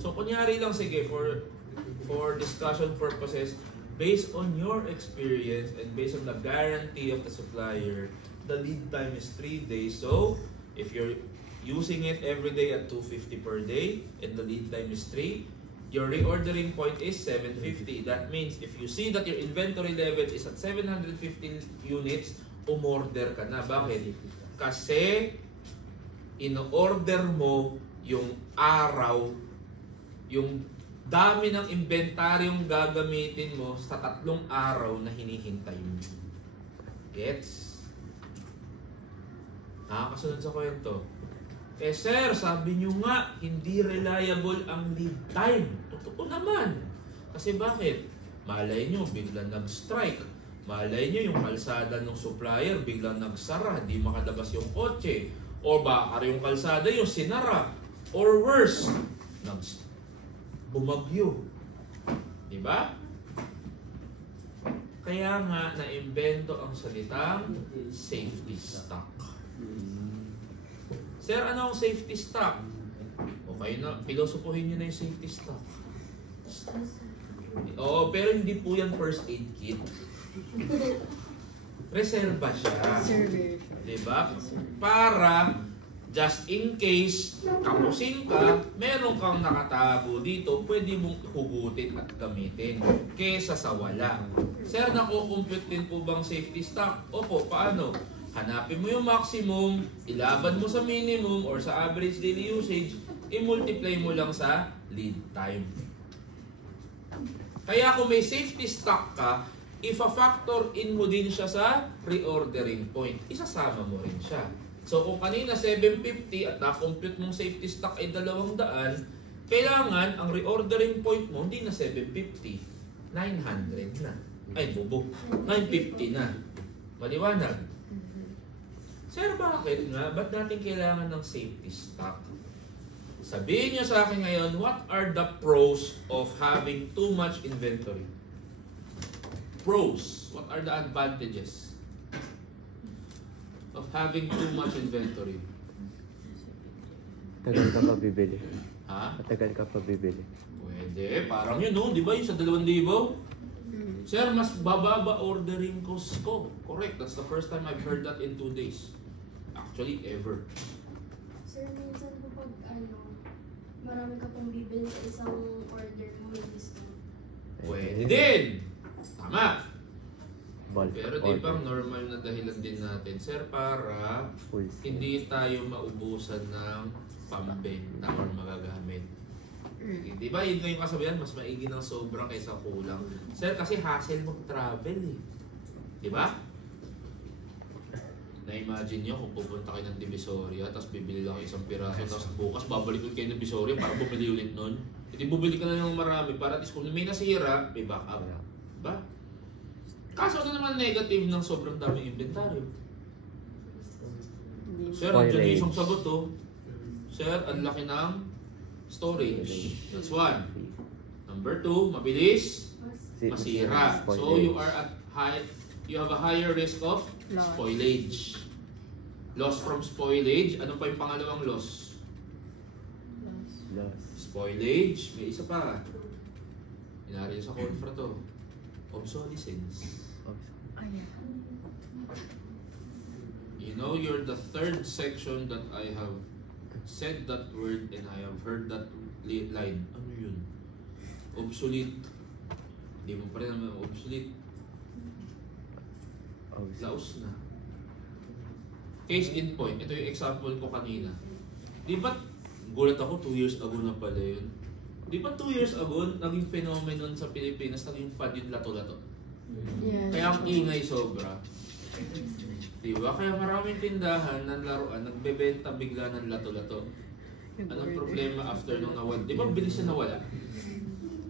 So kunyari lang, sige, for discussion purposes, based on your experience and based on the guarantee of the supplier, the lead time is 3 days. So, if you're using it every day at 250 per day and the lead time is 3, your reordering point is 750. That means if you see that your inventory level is at 715 units, umorder ka na. Bakit? Kasi in-order mo yung araw, yung dami ng inventaryong gagamitin mo sa 3 araw na hinihintay mo. Gets? Nakakasunod sa kwento. Eh sir, sabi nyo nga, hindi reliable ang lead time. Totoo naman. Kasi bakit? Malay nyo, biglang nag-strike. Malay nyo, yung kalsada ng supplier biglang nagsara, di makalabas yung kotse. O baka yung kalsada yung sinara. Or worse, bumagyo. Diba? Kaya nga, na-invento ang salitang safety stock. Sir, ano ang safety stock? Okay na, pilosopohin nyo na yung safety stock. Oo, pero hindi po yan first aid kit. Reserva siya. Diba? Para just in case kapusin ka, meron kang nakatago dito, pwede mong hugutin at gamitin kesa sa wala. Sir, nakukompute din po bang safety stock? Opo, paano? Hanapin mo yung maximum, ilaban mo sa minimum or sa average daily usage, i-multiply mo lang sa lead time. Kaya kung may safety stock ka, ifa-factor in mo din siya sa reordering point. Isasama mo rin siya. So kung kanina 750 at na-compute mong safety stock ay 200, kailangan ang reordering point mo hindi na 750, 900 na. Ay, bubo. 950 na. Maliwanag. Sir, bakit nga? Ba't natin kailangan ng safety stock? Sabihin niyo sa akin ngayon, what are the pros of having too much inventory? Pros. What are the advantages? having too much inventory? Tagal ka pa bibili. Ha? Matagal ka pa bibili. Pwede. Parang yun, no? Di ba yung sa 2,000? Sir, mas bababa ordering cost ko. Correct. That's the first time I've heard that in 2 days. Actually, ever. Sir, minsan po pag marami ka pong bibili sa isang order mo, may discount. Pwede din. Tama. Bulk Pero di ba normal na dahilan din natin, sir, para full. hindi tayo maubusan ng pambenta or magagamit. Di ba yun yung kasabihan, mas maigi ng sobra kaysa kulang. Sir, kasi hassle mag-travel eh. Di ba? Na-imagine nyo kung pupunta kayo ng Divisoria, tapos bibili lang kayo isang piraso, tapos bukas babalik ulit kayo ng Divisoria para bumili ulit nun. Hindi bumili ka na ng marami para at least kung may nasira, may backup. Diba? Kaso ano naman negative ng sobrang dami inventaryo? Sir, andyan yung isang sagot oh. Sir, ang laki ng storage. That's one. Number 2, mabilis masira. So you are at you have a higher risk of spoilage. Loss from spoilage. Ano pa yung pangalawang loss? Spoilage. May isa pa. Inari sa confra to. Obsolescence. You know, you're the third section that I have said that word and I have heard that line. Ano yun? Obsolete. Hindi mo pa rin naman obsolete. Laos na. Case in point. Ito yung example ko kanina. Di ba, gulat ako 2 years ago na pala yun. Di ba 2 years ago, naging phenomenon sa Pilipinas, naging fad yung lato-lato. Yes. Kaya ang ingay sobra. Diba? Kaya maraming tindahan ng laruan, nagbebenta bigla ng lato-lato. Anong problema after nung nawala? Di ba bilis na nawala?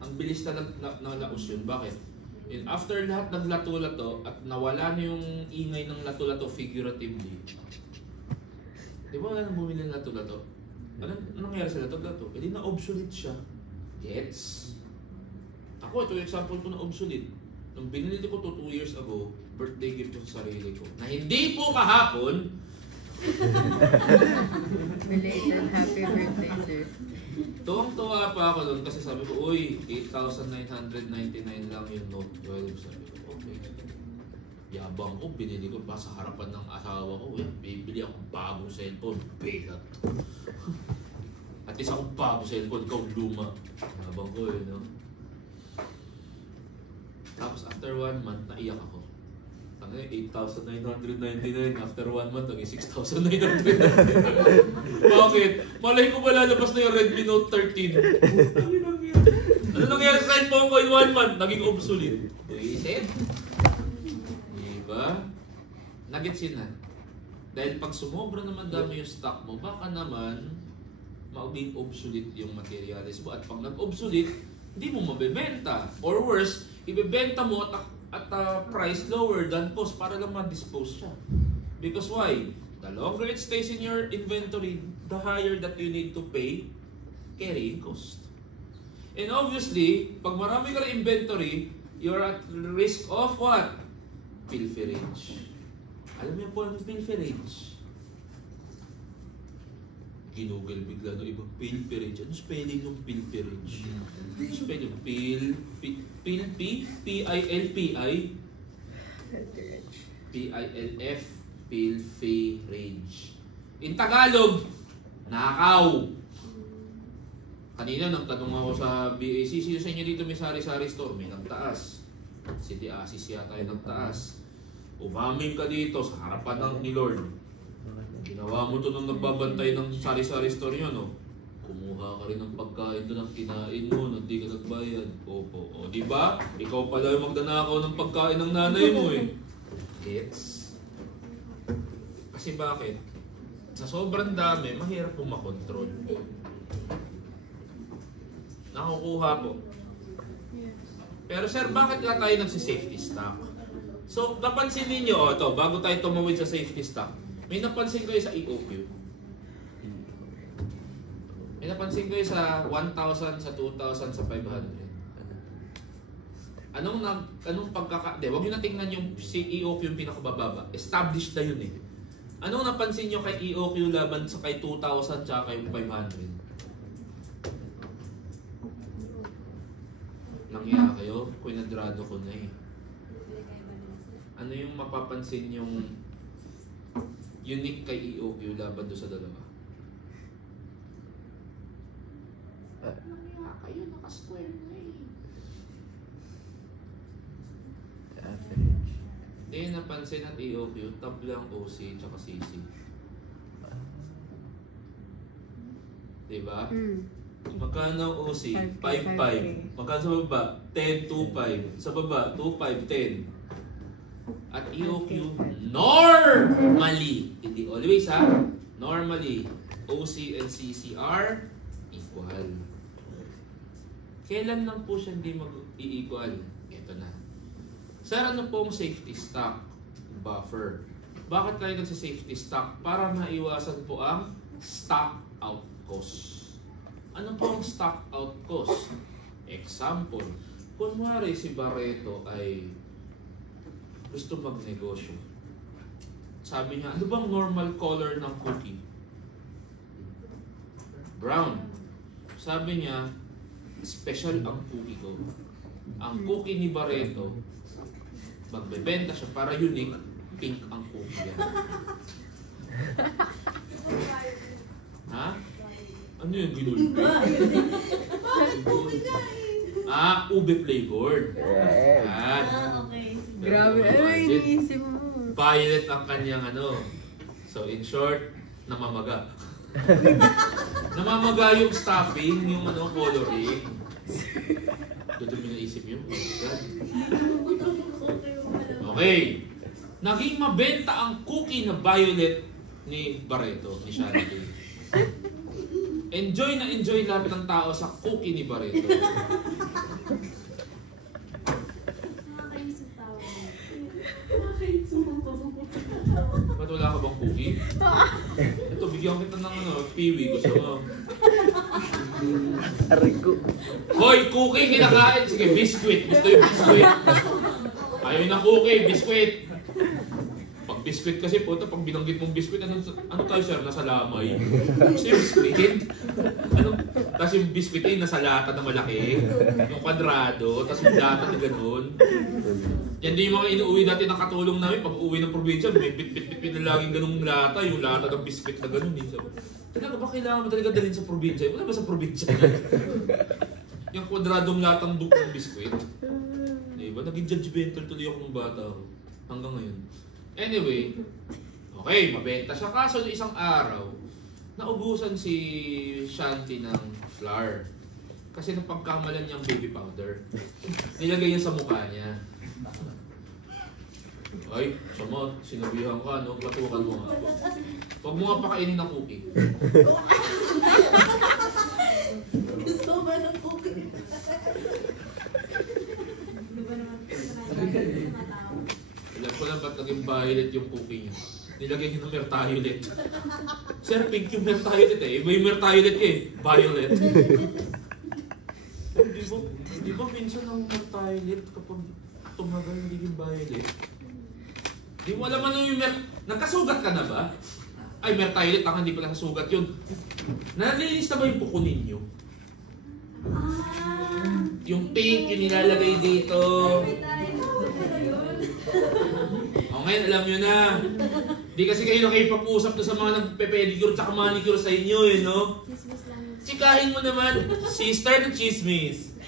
Ang bilis na nalaos yun. Bakit? And after lahat ng lato-lato at nawala na yung ingay ng lato-lato figuratively, di ba wala nang bumili ng lato-lato? Anong nangyari sa lato-lato? E di na obsolete siya. Gets? Ako, ito yung example ko na obsolete. Nung binili ko to 2 years ago, birthday gift ko sa sarili ko. Na hindi po kahapon. Belated happy birthday, sir. Tuwang-tuwa pa ako doon kasi sabi ko, uy, 8,999 lang yung Note 12. Sabi ko, okay. Yabang ko, binili ko pa sa harapan ng asawa ko. Uy, bibili akong bagong cellphone. Belat. At least akong bagong cellphone, ikaw luma. Yabang ko eh, no? Tapos after 1 month, naiyak ako. Ano yung 8,999, after 1 month, naging 6,999. Bakit? Malay ko malalabas na yung Redmi Note 13. Ano nangyari sa cellphone ko in 1 month? Naging obsolete. Buisit? Diba? Nagets yun na. Dahil pag sumobra naman dami yung stock mo, baka naman maging obsolete yung materials mo. At pag nag-obsolete, hindi mo mabebenta. Or worse, ibebenta mo at a price lower than cost para lang ma-dispose siya. Because why? The longer it stays in your inventory, the higher that you need to pay carrying cost. And obviously, pag marami ka ng inventory, you're at risk of what? Pilferage. Alam niyo po ang pilferage? Ginugol bigla ng ibang pilferage. Ano spelling ng pilferage? Ano spelling? P-I-L-P-I? P-I-L-F, pilferage. In Tagalog, nakaw. Kanina nagtanong ako sa BAC, sino sa inyo dito may sari-sari store? May nagtaas. City Assist yata yung nagtaas. Umamin ka dito sa harapan ng ni Lord. Ginawa mo to nung nagbabantay ng sari-sari store nyo, no? Kumuha ka rin ng pagkain doon, ang kinain mo, nang di ka nagbayad. Opo. O, di ba? Ikaw pala yung magdanakaw ng pagkain ng nanay mo eh. Gets? Kasi bakit? Sa sobrang dami, mahirap po makontrol. Nakukuha po. Pero sir, bakit nga tayo nagsi-safety stock? So, napansin ninyo, ito, bago tayo tumawid sa safety stock, may napansin kayo sa EOQ. May napansin kayo sa 1,000, sa 2,000, sa 500. Anong pagkaka... Huwag nyo na tingnan yung EOQ yung pinakabababa. Established na yun eh. Anong napansin nyo kay EOQ laban sa kay 2,000 tsaka kay 500? Nangya kayo? Kuinadrado ko na eh. Ano yung mapapansin yung unique kay EOQ laban doon sa dalawa? Nangya kayo, naka-square na eh. Average. Hindi napansin at EOQ, tab lang OC tsaka CC. Diba? Magkano ang OC? 5-5. Magkano sa baba? 10-2-5. Sa baba, 2-5-10. At EOQ, normally, hindi always ha, normally, OC and CC are equal. Kailan lang po siya hindi mag-i-equal? Ito na. Sir, ano pong safety stock buffer? Bakit tayo nagsa-safety stock? Para maiwasan po ang stock out cost. Ano po ang stock out cost? Example, kunwari si Barreto ay gusto magnegosyo. Sabi niya, ano bang normal color ng cookie? Brown. Sabi niya, special ang cookie ko. Ang cookie ni Barreto, magbebenta siya para unique, pink ang cookie yan. Ha? Ano yung ginulong? Ube flavored. Yan. Okay. Grabe, ano iniisip mo? Violet ang kanyang ano. So in short, namamaga. Namamaga yung stuffing, yung ano, coloring. Dudumi na isip yun. Oh my God. Okay. Naging mabenta ang cookie na violet ni Barreto, ni Shanti. Enjoy na enjoy lahat ng tao sa cookie ni Barreto. Nakakaisip tao. Ba't wala ka bang cookie? Ito, bigyan kita ng ano, piwi. Gusto mo? Arigo. Hoy, cookie kinakain. Sige, biscuit. Gusto yung biscuit. Ayaw na cookie, biscuit. Pag biscuit kasi po, pag binanggit mong biscuit, ano tayo sir? Nasa lamay. Gusto yung biscuit? Tapos yung biscuit ay nasa lata na malaki. Yung kwadrado. Tapos yung lata na ganun. Yan din yung mga inuuwi dati ng katulong namin. Pag uwi ng probinsya, may bit-bit-bit na laging ganung lata. Yung lata ng biscuit na ganun. Talaga ba kailangan mo talaga dalhin sa probinsya? Wala ba sa probinsya? Yung kwadradong latang duk ng biscuit. Diba? Naging judgmental tuloy ako ng bata ako. Hanggang ngayon. Anyway, okay, mabenta siya. Kaso noong isang araw, naubusan si Shanti ng flour. Kasi napagkamalan niyang baby powder. Nilagay niya sa mukha niya. Ay, sama, sinabihan ka, no? Batukan mo nga. Huwag mo nga pakainin ng cookie. Gusto ba ng cookie? Di ba naman matao? Alam ko lang ba't naging violet yung cookie niya. Nilagay niya ng mertiolet. Sir, pink yung mertiolet eh. Iba yung mertiolet eh. Violet. Di ba minsan ang mertiolet kapag tumagal naging violet? Di mo alam ano yung nagkasugat ka na ba? Ay, mertiolet ang hindi pala nasugat yun. Nalinis na ba yung buko ninyo? Yung pink, yung nilalagay dito. O ngayon, alam nyo na. Di kasi kayo nakipag-usap na sa mga nagpe-pedicure at manicure sa inyo eh, no? Chikahin mo naman, sister ng chismis.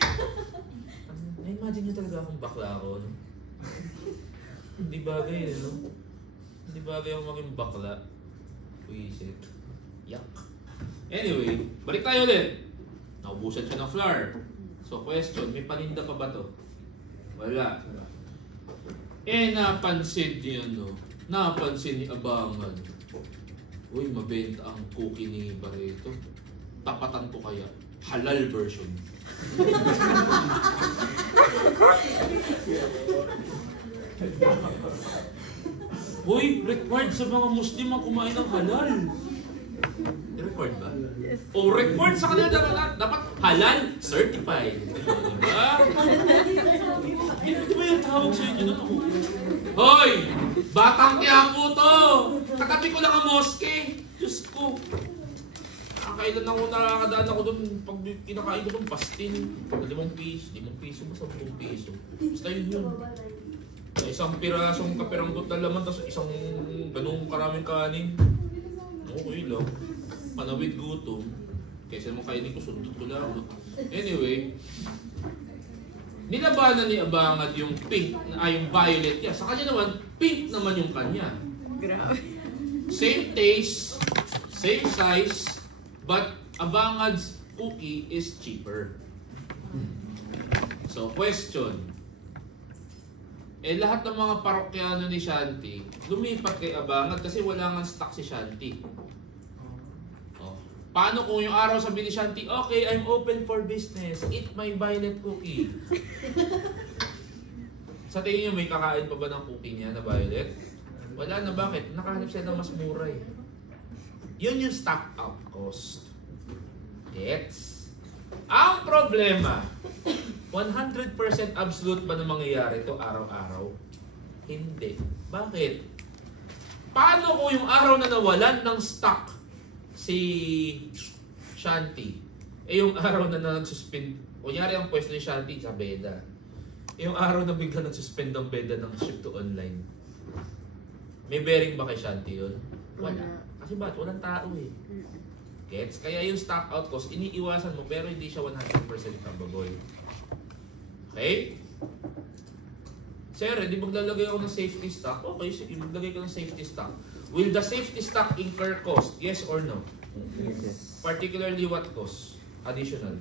Na-imagine nyo talaga akong bakla ako, no? Hindi bagay, no? Hindi bagay akong maging bakla. Wisit. Yuck. Anyway, balik tayo ulit. Naubusan siya ng flour. So question, may paninda pa ba to? Wala. Napansin niya, no? Napansin ni Abangan. Uy, mabenta ang cookie ni Barreto. Tapatan ko kaya. Halal version. Uy, required sa mga Muslim ang kumain ng halal. Required ba? O required sa kanila dapat halal certified. Diba? Hindi ba yung tawag sa inyo nun? Hoy! Batang Quiapo to! Katabi ko lang ang moske. Diyos ko. Kailan ako nakakadaan ako doon pag kinakain ko doon pastin. 5 piso. 5 piso ba? 10 piso. Basta yun. Isang pirasong kapiranggot na laman, tapos isang ganung karaming kanin. Okay lang. Panawid gutom. Kaysa naman kainin ko, sundot ko lang. Anyway, nilabanan ni Abangad yung pink, yung violet niya. Sa kanya naman, pink naman yung kanya. Grabe. Same taste, same size, but Abangad's cookie is cheaper. So, question. Lahat ng mga parokyano ni Shanti, lumipat kay Abangad kasi wala nga stock si Shanti. Paano kung yung araw sabi ni Shanti, okay, I'm open for business. Eat my violet cookie. Sa tingin niyo, may kakain pa ba ng cookie niya na violet? Wala na, bakit? Nakahanap siya ng mas mura eh. Yun yung stock out cost. Gets? Ang problema, 100% absolute ba na mangyayari ito araw-araw? Hindi. Bakit? Paano kung yung araw na nawalan ng stock si Shanti, yung araw na nag-suspend, kunyari ang pwesto ni Shanti sa Beda, yung araw na bigla nag-suspend ang Beda ng ship to online, may bearing ba kay Shanti yun? Wala. Kasi ba't? Walang tao eh. Gets? Kaya yung stock out cost, iniiwasan mo pero hindi siya 100% probable. Okay? Sir, di maglalagay ako ng safety stock? Okay, sige, maglagay ka ng safety stock. Will the safety stock incur cost? Yes or no? Yes. Particularly what cost? Additional.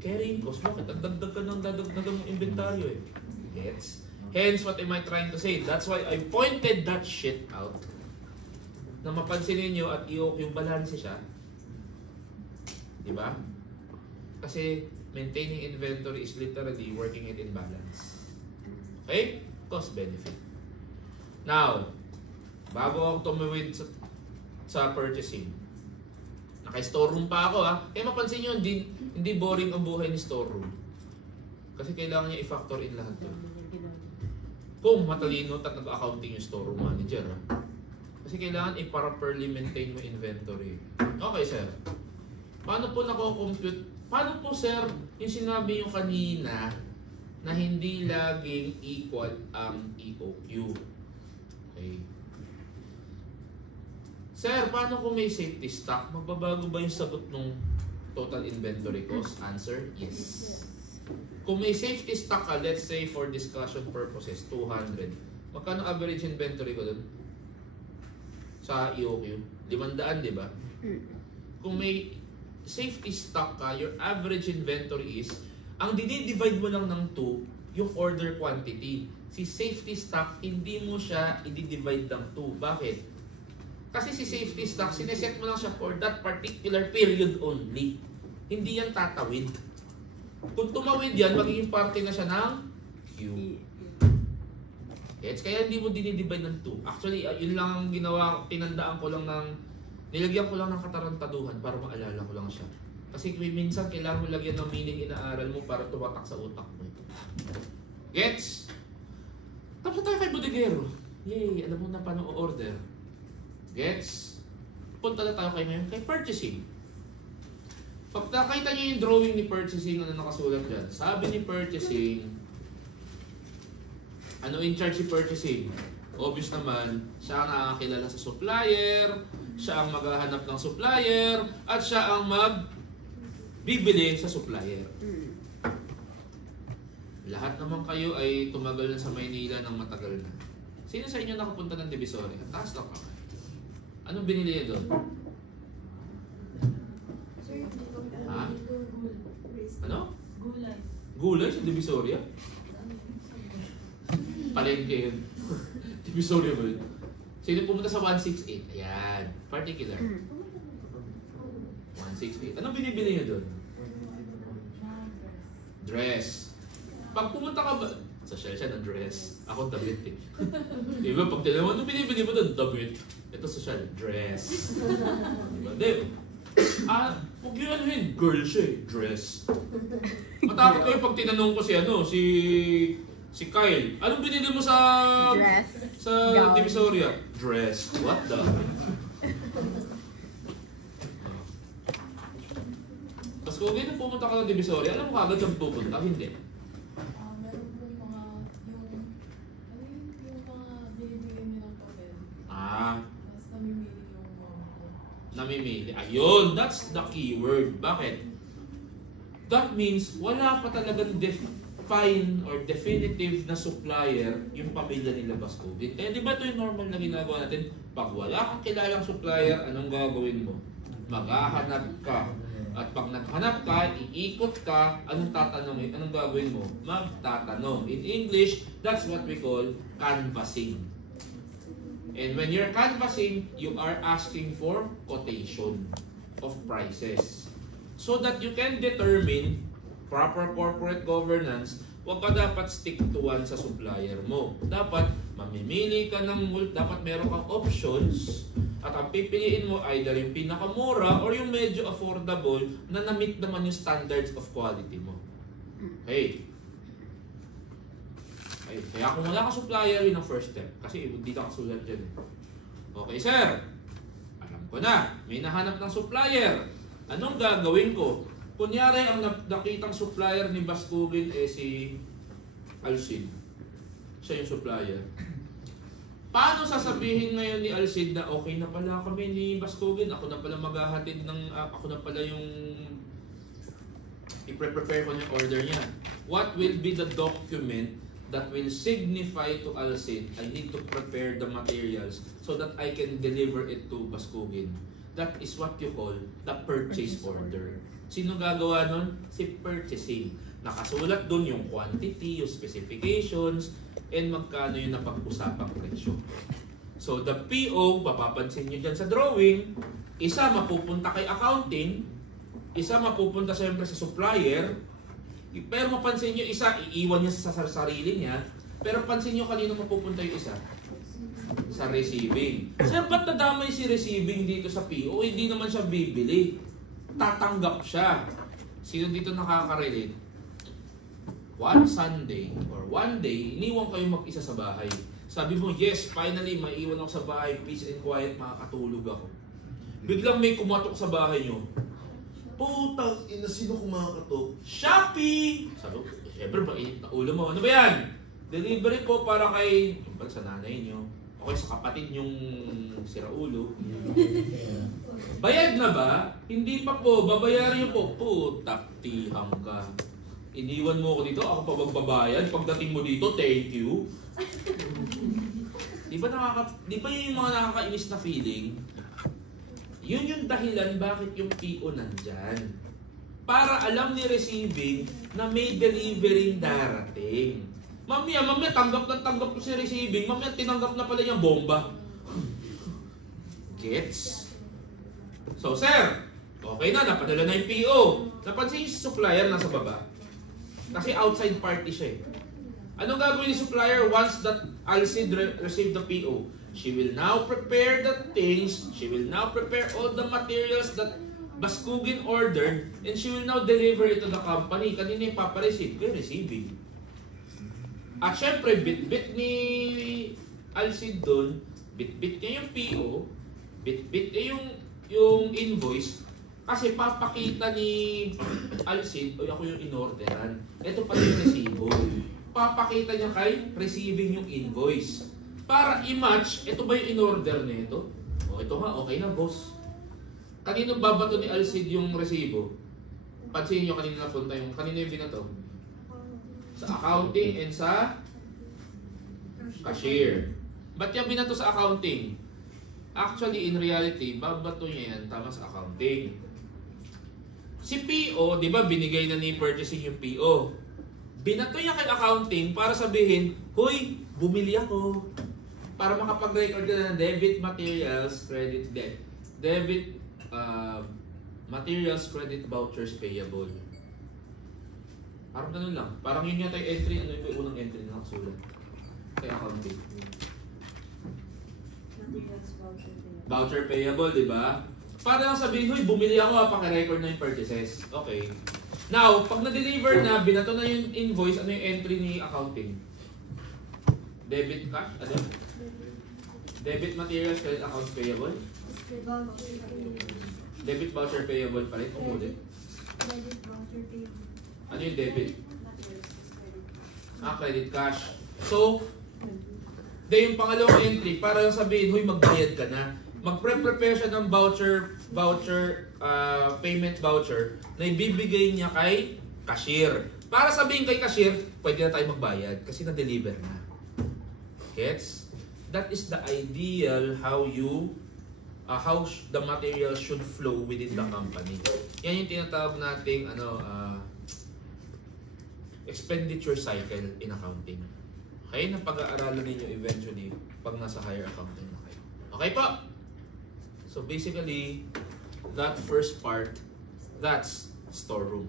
Carrying cost. Bakit? Ang dagdag ka ng dadagdagan mong inventaryo eh. Gets? Hence, what am I trying to say? That's why I pointed that shit out. Na mapansin ninyo at yung balance siya. Diba? Kasi maintaining inventory is literally working it in balance. Okay? Cost benefit. Now, bago ako tumawid sa purchasing, naka-storeroom pa ako ha. Kaya mapansin nyo, hindi boring ang buhay ni storeroom. Kasi kailangan niya i-factor in lahat to. Kung matalino at nag-accounting yung storeroom manager ha. Kasi kailangan i-properly maintain mo inventory. Okay sir. Paano po nako-compute? Paano po sir, yung sinabi yung kanina na hindi laging equal ang EOQ? Okay. Sir, paano kung may safety stock? Magbabago ba yung sagot ng total inventory cost? Answer, yes. Kung may safety stock ka, let's say for discussion purposes, 200. Magkano average inventory ko dun? Sa EOQ? 500, di ba? Kung may safety stock ka, your average inventory is, ang dinidivide mo lang ng 2, yung order quantity. Si safety stock, hindi mo siya i-divide ng 2. Bakit? Kasi si safety stock, sineset mo lang siya for that particular period only. Hindi yan tatawid. Kung tumawid yan, magiging parte na siya ng Q. Yes, kaya hindi mo dinidivide ng 2. Actually, yun lang ang ginawa, tinandaan ko lang nilagyan ko lang ng katarantaduhan para maalala ko lang siya. Kasi minsan kailangan mo lagyan ng meaning inaaral mo para tumatak sa utak mo. Gets? Tapos na tayo kay bodegero. Yay, alam mo na paano o-order. Gets? Punta na tayo kayo ngayon kay purchasing. Pag nakita nyo yung drawing ni purchasing, ano nakasulat dyan? Sabi ni purchasing, ano in charge si purchasing? Obvious naman, siya ang nakakilala sa supplier, siya ang maghahanap ng supplier, at siya ang magbibili sa supplier. Lahat naman kayo ay tumagal na sa Maynila ng matagal na. Sino sa inyo nakapunta ng Divisoria? Taas lang ka. Anong binili niya doon? Ha? Ano? Gulay. Gulay sa Divisoria? Palengke yun. Divisoria ba yun? Sino pumunta sa 168? Ayan. Particular. 168. Anong binibili niya doon? Dress. Pag pumunta ka ba? Sa shell siya ng dress. Ako damit eh. Diba? Pag tinawag, anong binibili mo doon? Damit. Ito sa shell. Dress. Diba? Diba? Huwag yun ano yun. Girl siya eh. Dress. Matakot ko yung pag tinanong ko si Kyle. Anong binili mo sa... Dress. sa Gown. Divisoria? Dress. What the? Tapos kung ganyan pumunta ka ng Divisoria, alam mo kagad saan pupunta? Hindi. Meron po mga, yung mga binibigyan niyo ng papel. Tapos namimili yung mga ko. Namimili. Ayun, that's the keyword. Bakit? That means wala pa talagang define or definitive na supplier yung pamilya nila Bascovin. Kaya di ba ito yung normal na ginagawa natin? Pag wala kang kilalang supplier, anong gagawin mo? Maghahanap ka. At pag naghanap ka, iikot ka, anong tatanungin? Anong gagawin mo? Magtatanong. In English, that's what we call canvassing. And when you're canvassing, you are asking for quotation of prices. So that you can determine proper corporate governance, huwag ka dapat stick to one sa supplier mo. Dapat mamimili ka ng dapat meron kang options at ang pipiliin mo either yung pinakamura or yung medyo affordable na na-meet naman yung standards of quality mo. Okay. Okay. Kaya kung wala ka supplier, yun ang first step. Kasi hindi ka kasulat dyan. Okay, sir. Alam ko na. May nahanap ng supplier. Anong gagawin ko? Kunyari, ang nakitang supplier ni Bascovin si Alcid. Siya yung supplier. Paano sasabihin ngayon ni Alcid na okay na pala kami ni Bascovin? Ako na pala maghahatid ng... ako na pala yung... i-prepare ko yung order niya. What will be the document that will signify to Alcid, I need to prepare the materials so that I can deliver it to Bascovin? That is what you call the purchase order. Sino gagawa nun? Si purchasing. Nakasulat dun yung quantity, yung specifications, and magkano yung napag-usapang presyo. So the PO, papapansin nyo dyan sa drawing, isa mapupunta kay accounting, isa mapupunta siyempre sa supplier, pero mapansin nyo isa, iiwan niya sa sarili niya, pero pansin nyo kanino mapupunta yung isa? Sa receiving. Sir, ba't nadamay si receiving dito sa PO? Hindi naman siya bibili. Tatanggap siya. Sino dito nakaka-relate? One Sunday or one day, iniwan kayo mag-isa sa bahay. Sabi mo, yes, finally, maiwan ako sa bahay, peace and quiet, makakatulog ako. Biglang may kumatok sa bahay nyo. Putang ina, sino kumakatok? Shopee! Sabi ko, syempre ba, init na ulo mo. Ano ba yan? Delivery po para kay, sa nanay nyo. Okay, sa kapatid yung si Raulo. Bayad na ba? Hindi pa po. Babayaran niyo po. Putak, tihang ka. Iniwan mo ko dito, ako pa magbabayad. Pagdating mo dito, thank you. Di ba yun yung mga nakakainis na feeling? Yun yung dahilan bakit yung PO nandyan. Para alam ni receiving na may delivering darating. Mamaya, tanggap ko si receiving. Mamaya, tinanggap na pala niyang bomba. Gets? So, sir, okay na, napadala na yung PO. Napansin yung supplier nasa baba. Kasi outside party siya eh. Anong gagawin ni supplier once that Alcid received the PO? She will now prepare the things, she will now prepare all the materials that Bascovin ordered, and she will now deliver it to the company. Kanina yung papareceive? Kaya receiving. At syempre, bit-bit ni Alcid doon, bit-bit niya yung PO, bit-bit niya yung invoice, kasi papakita ni Alcid, ako yung in-orderan. Ito pala yung resibo. Papakita niya kay receiving yung invoice. Para i-match, ito ba yung in-order nito? O ito nga, okay na boss. Kanino babato ni Alcid yung resibo? Pansin nyo kanina napunta yung, kanino yung binato? Sa accounting and sa cashier. Ba't yung binato sa accounting? Actually, in reality, babato niya yan tama sa accounting. Si PO, di ba binigay na ni purchasing yung PO? Binato niya kay accounting para sabihin, huy, bumili ako. Para makapag-record ka ng debit materials, credit debt. Debit materials, credit vouchers, payable. Parang ganun lang. Parang yun yata yung entry, ano yung unang entry na nakasulat. Kaya accounting. Voucher payable, di ba? Para lang sabihin, huy, bumili ako, paki-record na yung purchases. Okay. Now, pag na-deliver na, binato na yung invoice, ano yung entry ni accounting? Debit cash? Ano? Debit materials, credit accounts payable. Debit voucher payable pa rin. Umulit. Credit voucher payable. Ano yung debit? Credit cash. So, yung pangalawang entry, para lang sabihin, huy, magbayad ka na. Magpre-prepare siya ng payment voucher na ibibigay niya kay cashier. Para sabihin kay cashier, pwede na tayo magbayad kasi na-deliver na. Gets? That is the ideal how the material should flow within the company. Yan yung tinatawag nating expenditure cycle in accounting. Okay? Na pag-aaralan ninyo eventually pag nasa higher accounting na kayo. Okay po? So basically, that first part, that's storeroom.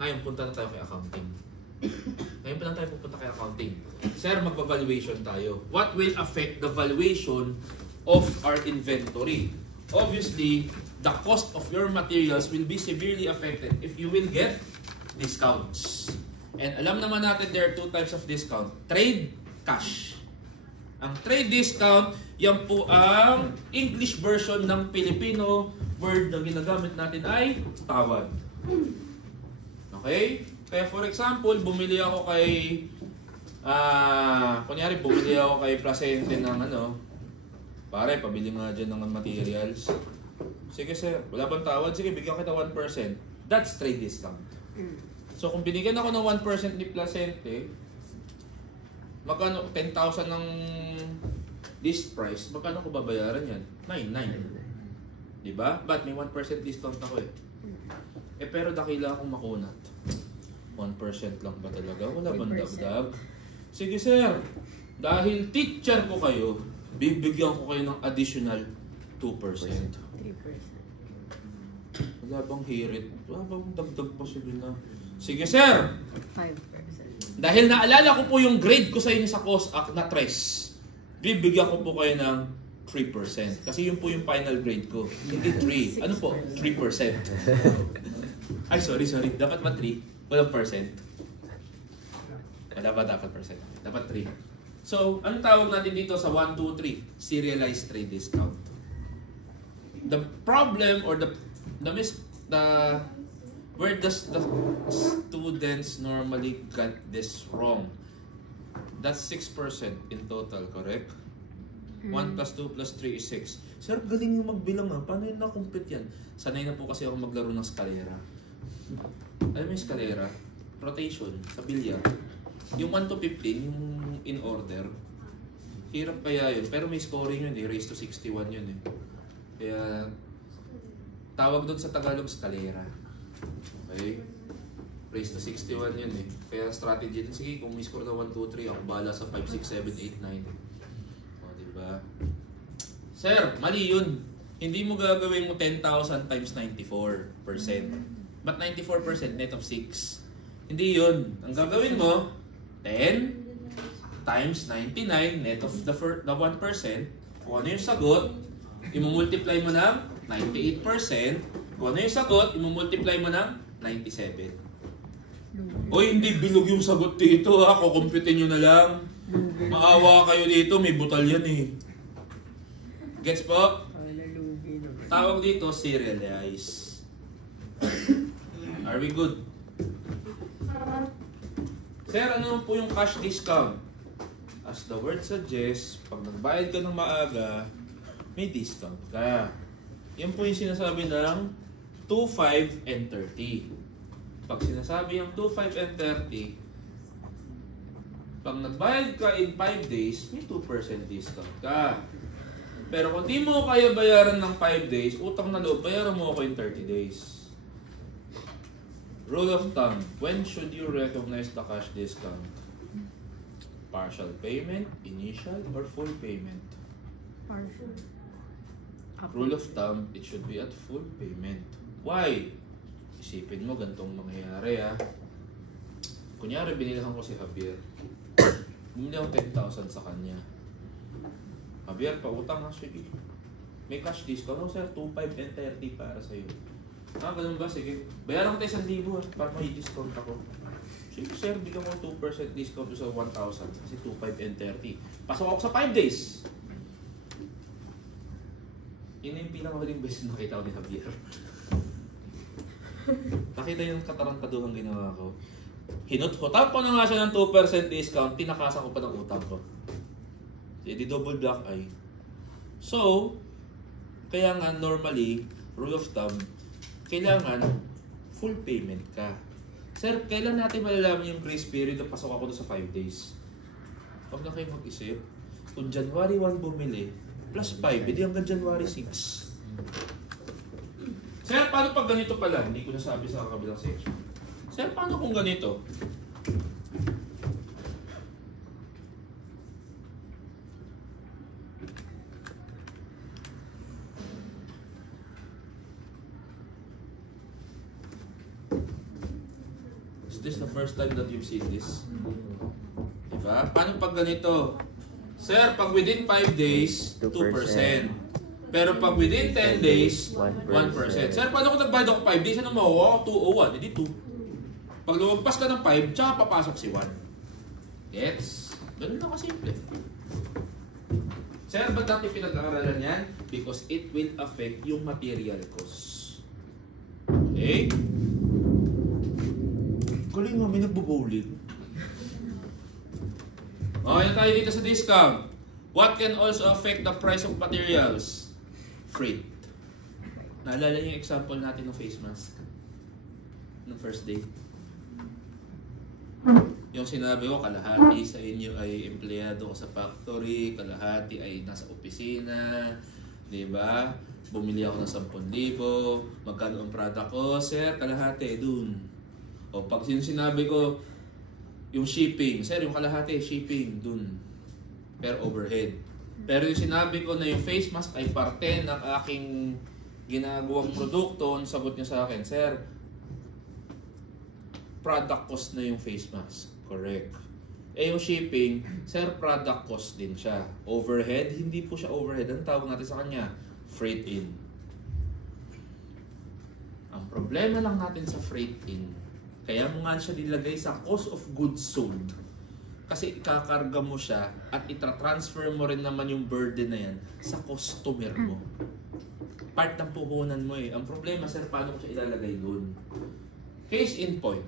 Ngayon, punta na tayo kay accounting. Ngayon pa lang tayo pupunta kay accounting. Sir, magpa-valuation tayo. What will affect the valuation of our inventory? Obviously, the cost of your materials will be severely affected if you will get discounts. And alam naman natin there are two types of discount. Trade, cash. Ang trade discount, yan po ang English version ng Filipino word na ginagamit natin ay tawad. Okay? Kaya for example, bumili ako kay Placente ng pare, pabili nga dyan ng materials. Sige sir, wala bang tawad? Sige, bigyan kita 1%. That's trade discount. So kung binigyan ako ng 1% ni Placente, magkano 10,000 ng list price, magkano ko babayaran yan? 9,900. Diba? But may 1% discount ako eh. Pero dakila akong makunat. 1% lang ba talaga? Wala bang dagdag? Sige sir, dahil teacher ko kayo, bibigyan ko kayo ng additional 2%. 3%. Wala bang hirit? Wala bang dagdag pa sila na? Sige sir! 5%. Dahil naalala ko po yung grade ko sa inyo sa COSAC na 3, bibigyan ko po kayo ng 3%. Kasi yun po yung final grade ko. Hindi 3. Ano po? 3%. Ay, sorry. Dapat ba 3? Walang percent. Wala ba dapat percent? Dapat 3. So, anong tawag natin dito sa 1, 2, 3? Serialized trade discount. The problem or where does the students normally get this wrong? That's 6% in total, correct? 1 plus 2 plus 3 is 6. Sir, galing yung magbilang ha. Paano yung na-complete yan? Sanay na po kasi ako maglaro ng eskalera. Alam mo yung eskalera? Rotation, sa bilyar. Yung 1 to 15, yung in order. Hirap kaya yun. Pero may scoring yun eh. Raised to 61 yun eh. Kaya, tawag doon sa Tagalog, eskalera. Okay? Raised to 61 yun eh. Kaya strategy din. Sige, kung may score na 1, 2, 3, ako bahala sa 5, 6, 7, 8, 9. O, diba? Sir, mali yun. Hindi mo gagawin mo 10,000 times 94%. But 94% net of 6. Hindi yun. Ang gagawin mo, 10 times 99 net of the 1%. Kung ano yung sagot, imumultiply mo ng 98%. Kung ano yung sagot, imumultiply mo ng 97. Oy, hindi bilog yung sagot dito ha. Kukumputin nyo na lang. Maawa kayo dito, may butal yan eh. Gets po? Tawag dito, serialize. Are we good? Sir, ano po yung cash discount? As the word suggests, pag nagbayad ka ng maaga, may discount ka. Yan po yung sinasabi ng 2, 5, and 30. Pag sinasabi yung 2, 5, and 30, pag nagbayad ka in 5 days, may 2% discount ka. Pero kung di mo kaya bayaran ng 5 days, utang na loob, bayaran mo ako in 30 days. Rule of thumb, when should you recognize the cash discount? Partial payment, initial, or full payment? Partial. Rule of thumb, it should be at full payment. Why? Isipin mo, gantong mangyayari ha. Kunyari, binilahan ko si Javier. Bumili ako 10,000 sa kanya. Javier, pautang ha, sige. May cash discount. No, sir, 2, 5, and 30 para sa'yo. Ganun ba? Sige. Bayaran ko tayo 1,000 ha, para may discount ako. Sige sir, bigyan mo 2% discount sa 1,000 kasi 2,500 and 30. Pasok ako sa 5 days. Yun yung pinakahuling beses nakita ko ni Javier. Nakita yung katarantaduhang ginawa ko. Hinut-hutan ko na nga siya ng 2% discount, pinakasan ko pa ng utang ko. Di double black eye. So, kaya nga normally, rule of thumb, kailangan full payment ka. Sir, kailan natin malalaman yung grace period na pasok ako doon sa 5 days? Huwag na kayo mag-isip. Kung January 1 bumili, plus 5, edi hanggang January 6. Sir, paano pag ganito pala? Hindi ko nasabi sa kabilang section. Sir, paano kung ganito? Is this the first time that you've seen this? Diba? Paano pag ganito? Sir, pag within 5 days, 2%. Pero pag within 10 days, 1%. Sir, paano kung nagbayad ako 5 days? Ano makuha ako? 2 o 1? Hindi 2. Pag lumagpas ka ng 5, tsaka papasok si 1. Gets? Ganun lang kasimple. Sir, ba't natin pinag-aaralan yan? Because it will affect yung material cost. Okay? Galing nga, may nagbo-bowling. Okay, tayo dito sa discount. What can also affect the price of materials? Freight. Naalala niyo yung example natin ng face mask? Noong first day? Yung sinabi ko, kalahati sa inyo ay empleyado sa factory, kalahati ay nasa opisina, di ba? Bumili ako ng 10,000, magkano ang product ko? Sir, kalahati, dun. O pag sinabi ko, yung shipping, sir, yung kalahati, shipping, dun. Per overhead. Pero yung sinabi ko na yung face mask ay parte ng aking ginagawang produkto, ang sagot niya sa akin, sir, product cost na yung face mask. Correct. Eh yung shipping, sir, product cost din siya. Overhead, hindi po siya overhead. Ang tawag natin sa kanya, freight in. Ang problema lang natin sa freight in, kaya mo nga siya nilagay sa cost of goods sold. Kasi ikakarga mo siya at itra-transfer mo rin naman yung burden na yan sa customer mo. Part ng puhunan mo eh. Ang problema, sir, paano ko siya ilalagay doon? Case in point.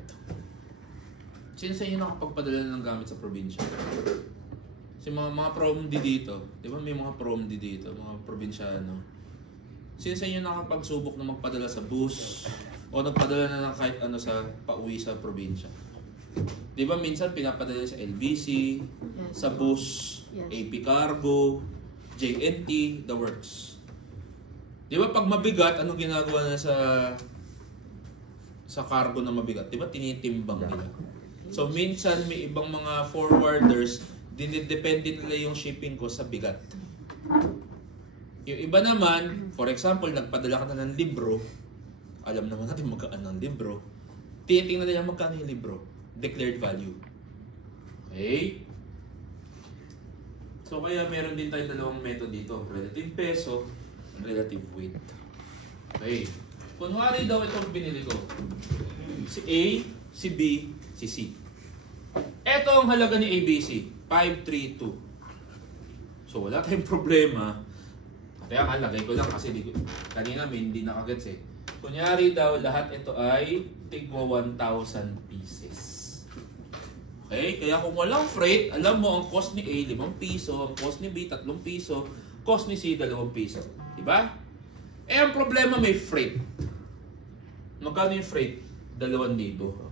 Sino sa inyo nakapagpadala ng gamit sa probinsya? Kasi mga PROMD dito, di ba may mga PROMD dito, mga probinsyano. Sino sa inyo nakapagsubok na magpadala sa bus o nagpadala na ng kahit ano sa pauwi sa probinsya? Di ba minsan pinapadala sa LBC, sa bus, AP Cargo, JNT, the works. Di ba pag mabigat, anong ginagawa na sa cargo na mabigat? Di ba tinitimbang nila? So minsan may ibang mga forwarders, dinidepende nila yung shipping ko sa bigat. Yung iba naman, for example, nagpadala ka na ng libro, alam naman natin magkaan ng libro, titingnan nila magkano yung libro, declared value. Okay? So kaya meron din tayong dalawang method dito, relative peso and relative weight. Okay. Kunwari daw itong binili ko, si A, si B, si C. Ito ang halaga ni ABC, 532. So wala tayong problema. Kaya nga, lagay ko lang kasi kanina may hindi nakagets eh. Kunyari daw, lahat ito ay tigwa 1,000 pieces. Okay? Kaya kung walang freight, alam mo ang cost ni A, 5 piso, ang cost ni B, 3 piso, cost ni C, 2 piso. Diba? Eh, ang problema may freight. Magkano yung freight? 2,000.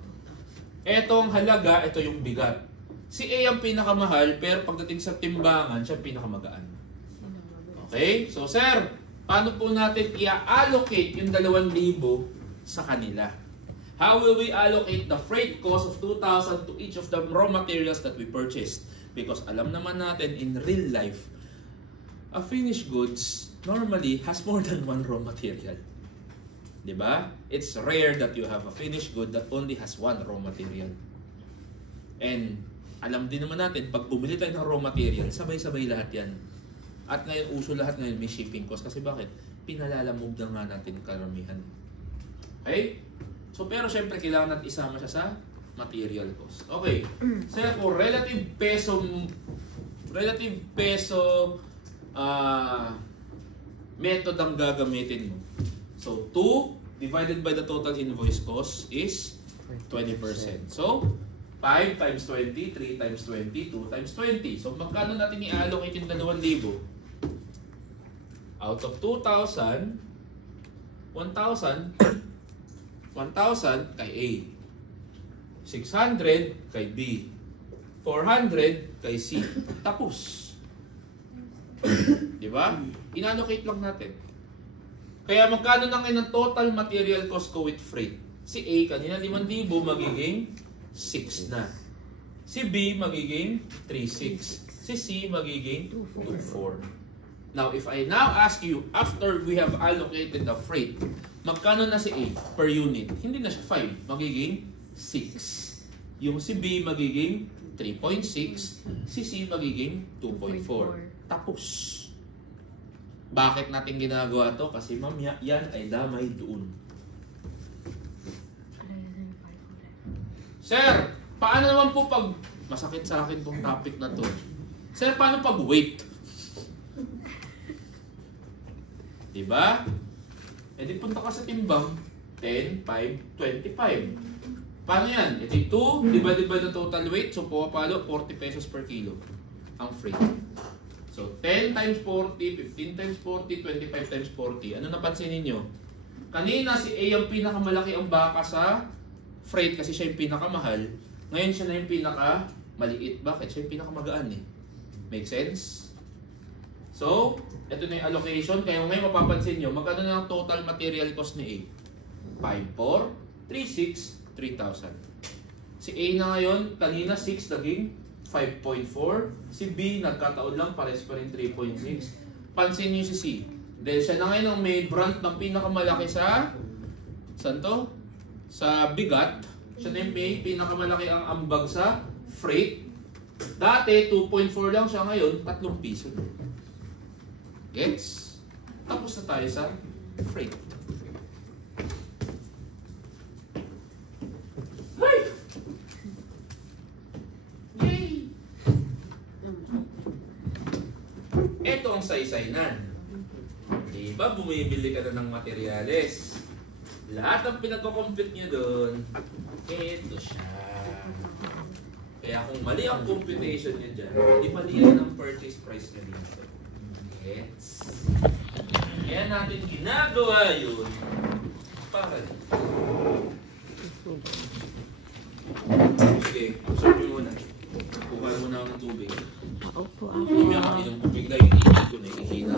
Ito ang halaga, ito yung bigat. Si A ang pinakamahal, pero pagdating sa timbangan, siya pinakamagaan. Okay? So, sir, paano po natin i-allocate yung 2,000 sa kanila? How will we allocate the freight cost of 2,000 to each of the raw materials that we purchased? Because alam naman natin in real life, a finished goods normally has more than one raw material. Diba? It's rare that you have a finished good that only has one raw material. And alam din naman natin, pag bumili tayo ng raw material, sabay-sabay lahat yan. At ngayon, uso lahat ngayon may shipping cost. Kasi bakit? Pinalalamove na nga natin karamihan. Okay? So, pero syempre, kailangan natin isama siya sa material cost. Okay. Sir, kung relative peso method ang gagamitin mo. So, 2 divided by the total invoice cost is 20%. So, 5 times 20, 3 times 20, 2 times 20. So, magkano natin i-allocate yung 2,000? Out of 2,000, 1,000 kay A. 600 kay B. 400 kay C. Tapos. Di ba? In-allocate lang natin. Kaya magkano na ngayon ang total material cost ko with freight? Si A kanina 5,000 magiging 6 na. Si B magiging 3,600. Si C magiging 2,400. Now, if I now ask you, after we have allocated the freight, magkano na si A per unit? Hindi na siya 5, magiging 6. Yung si B magiging 3.6, si C magiging 2.4. Tapos. Bakit natin ginagawa to? Kasi mamaya yan ay damay doon. Sir, paano naman po pag masakit sa akin tong topic na to? Sir, paano pag weight? Diba? E di punta ka sa timbang, 10, 5, 25. Paano yan? Ito yung 2 divided by the total weight. So, pumapalo, 40 pesos per kilo ang freight. So, 10 times 40, 15 times 40, 25 times 40. Ano napansin ninyo? Kanina si A ang pinakamalaki ang baka sa freight kasi siya yung pinakamahal. Ngayon siya na yung pinakamaliit. Bakit? Siya yung pinakamagaan eh. Make sense? So, ito na yung allocation. Kaya ngayon mapapansin nyo, magkano na ang total material cost ni A? 5,4, 3,6, 3,000. Si A na ngayon, kanina 6 naging 5.4. Si B, nagkataon lang, pares pa rin 3.6. Pansin nyo si C. Dahil siya na ngayon ang may brand ng pinakamalaki sa saan to? Sa bigat. Siya na yung may pinakamalaki ang ambag sa freight. Dati, 2.4 lang siya ngayon, 3 piso. Gets? Tapos na tayo sa freight. Hey! Yay! Ito ang saysaynan. Diba bumibili ka na ng materyales? Lahat ng pinag-compute nyo doon, ito siya. Kaya kung mali ang computation nyo dyan, di mali yan ang purchase price nyo dito. Gets? Kaya natin ginagawa yun para dito. Sige, absorb nyo muna. Kuha muna ako ng tubig. Opo, Hindi ako ilang tubig na hindi ko na ikikita.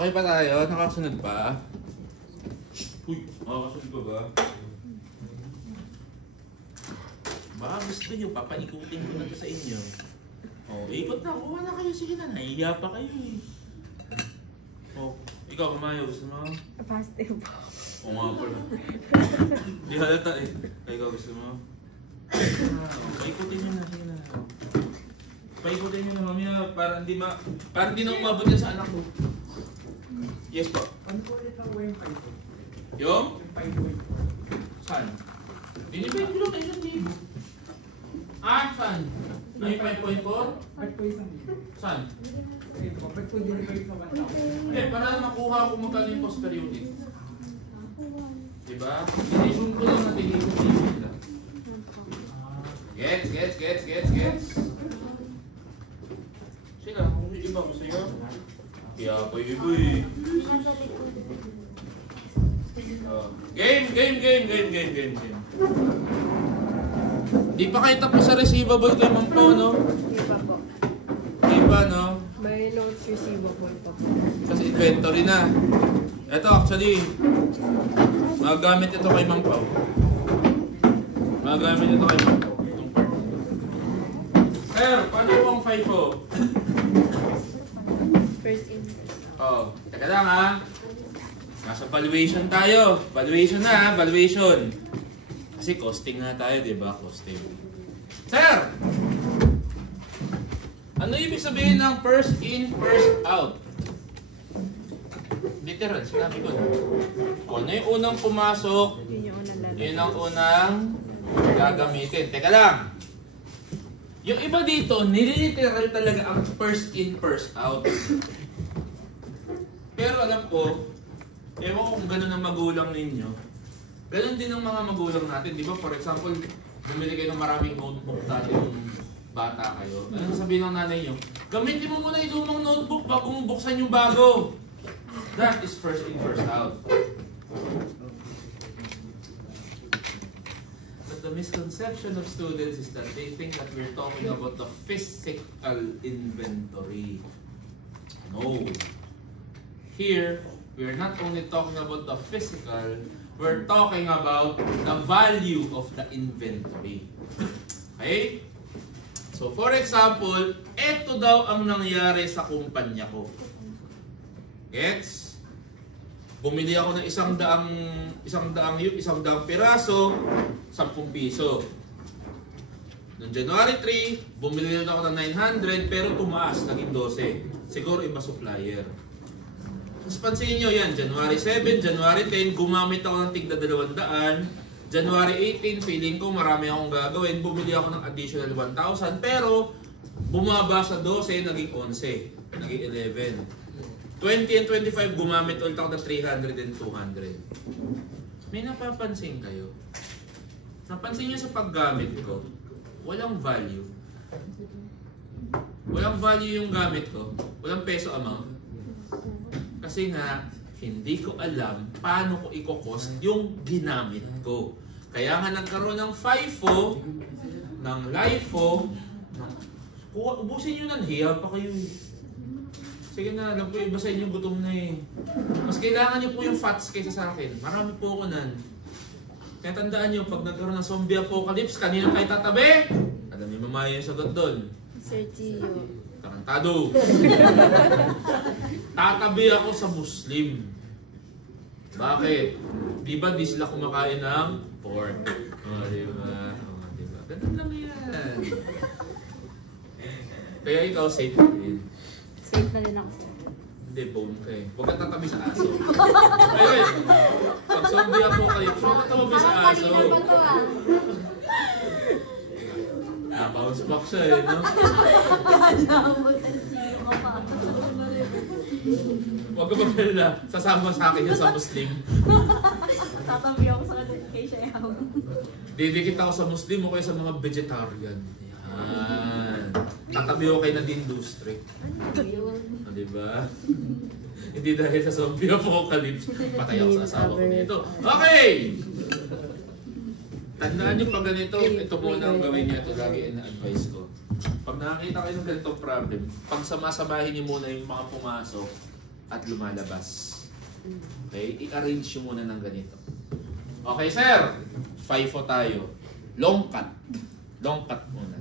Okay pa tayo? Nakasunod pa? Uy, makakasunod pa ba? Baka gusto nyo, papaikutin ko na ito sa inyo. Oh, ikot na, kuha na kayo. Sige na, nahihiya pa kayo eh. Oh, ikaw, Kamayo, gusto mo? Positive po. Oo nga pala. Di halata eh. Ay, ikaw gusto mo? Paikutin nyo na, sige na. Paikutin nyo na, mamaya, para hindi na umabot yan sa anak ko. Yes po. Ano po ulit ang way 5? Yung? Yung 5.4. Saan? Dinipin ko lang na 1,000. Ah, saan? Ay, 5.4? 5 po isang libo. Saan? Ito po, 5 po delivery sa 1,000. Eh, para makuha ko magkano yung post per unit. Diba? Dinipin ko lang na tinipin lang. Gets. Sila, kung yung iba gusto nyo? Kaya pa yung iba eh. Nasa likod. Game. Di pa kayo tapos sa receivable kay Ma'am Pao, no? Di pa po. Di pa, no? May notes receivable pa po. Kasi inventory na. Ito actually, magagamit ito kay Ma'am Pao. Magagamit ito kay Ma'am Pao. Itong part. Sir, paano po ang FIFO? First in. Oh, teka lang ha. Nasa valuation tayo. Valuation na ha, valuation. Kasi costing na tayo, di ba? Costing. Sir! Ano ibig sabihin ng first in, first out? Literal, sinabi ko na. Kung ano yung unang pumasok, Yun yung unang lalaki. yun ang unang gagamitin. Teka lang. Yung iba dito, nililiteral talaga ang first in, first out. Pero alam ko, ewan ko kung gano'n ang magulang ninyo. Ganon din ang mga magulang natin, di ba? For example, bumili kayo ng maraming notebook dati nung bata kayo. Ano sabihin ng nanay nyo? Gamitin mo muna yung lumang notebook bago mo buksan yung bago. That is first in, first out. But the misconception of students is that they think that we're talking about the physical inventory. No. Here, we're not only talking about the physical, we're talking about the value of the inventory. Okay? So for example, ito daw ang nangyari sa kumpanya ko. Gets? Bumili ako ng isang daang piraso, 10 piso. Noong January 3, bumili ako ng 900 pero tumaas, naging 12. Siguro iba supplier. Tapos pansinin nyo yan, January 7, January 10, gumamit ako ng tigda 200. January 18, feeling ko marami akong gagawin, bumili ako ng additional 1,000. Pero, bumaba sa 12, naging 11, naging 11. 20 and 25, gumamit ulit ako ng 300 and 200. May napapansin kayo? Napansin nyo sa paggamit ko, walang value. Walang value yung gamit ko, walang peso amount. Kasi nga, hindi ko alam paano ko i-cost yung ginamit ko. Kaya nga nagkaroon ng FIFO, ng LIFO, ubusin nyo na, hiya pa kayo eh. Sige na, alam ko iba sa inyo gutom na eh. Mas kailangan nyo po yung fats kaysa sa akin. Marami po ako nan. Kaya tandaan nyo, pag nagkaroon ng zombie apocalypse, kanino kayo tatabi? Alam niyo mamaya yung sagot doon. Sir Gio. Tarantado. Tatabi ako sa Muslim. Bakit? Di ba di sila kumakain ng pork? O, di ba? O, di ba? Ganun lang yan. Kaya ikaw safe din. Safe na din ako, sir. Hindi, bone ka eh. Huwag ka tatabi sa aso. Ayun. Pag zombie apocalypse, huwag ka tatabi sa aso. Bounce back siya eh, no? Huwag ka magpila. Sasama sa akin yan sa Muslim. Tatabi ako sa kanila kay Shayaw. Didikit ako sa Muslim o kaya sa mga vegetarian. Yan. Tatabi ako kay Nadine Lustre. O, diba? Hindi dahil sa zombie apocalypse. Patay ako sa asawa ko nito. Okay! Tandaan nyo pag ganito, ito muna ang gawin niyo. Ito lagi ina-advise ko. Pag nakakita kayo ng ganitong problem, pag samasamahin niyo muna yung mga pumasok, at lumalabas. Okay? I-arrange nyo muna ng ganito. Okay, sir. FIFO tayo. Long cut. Long cut muna.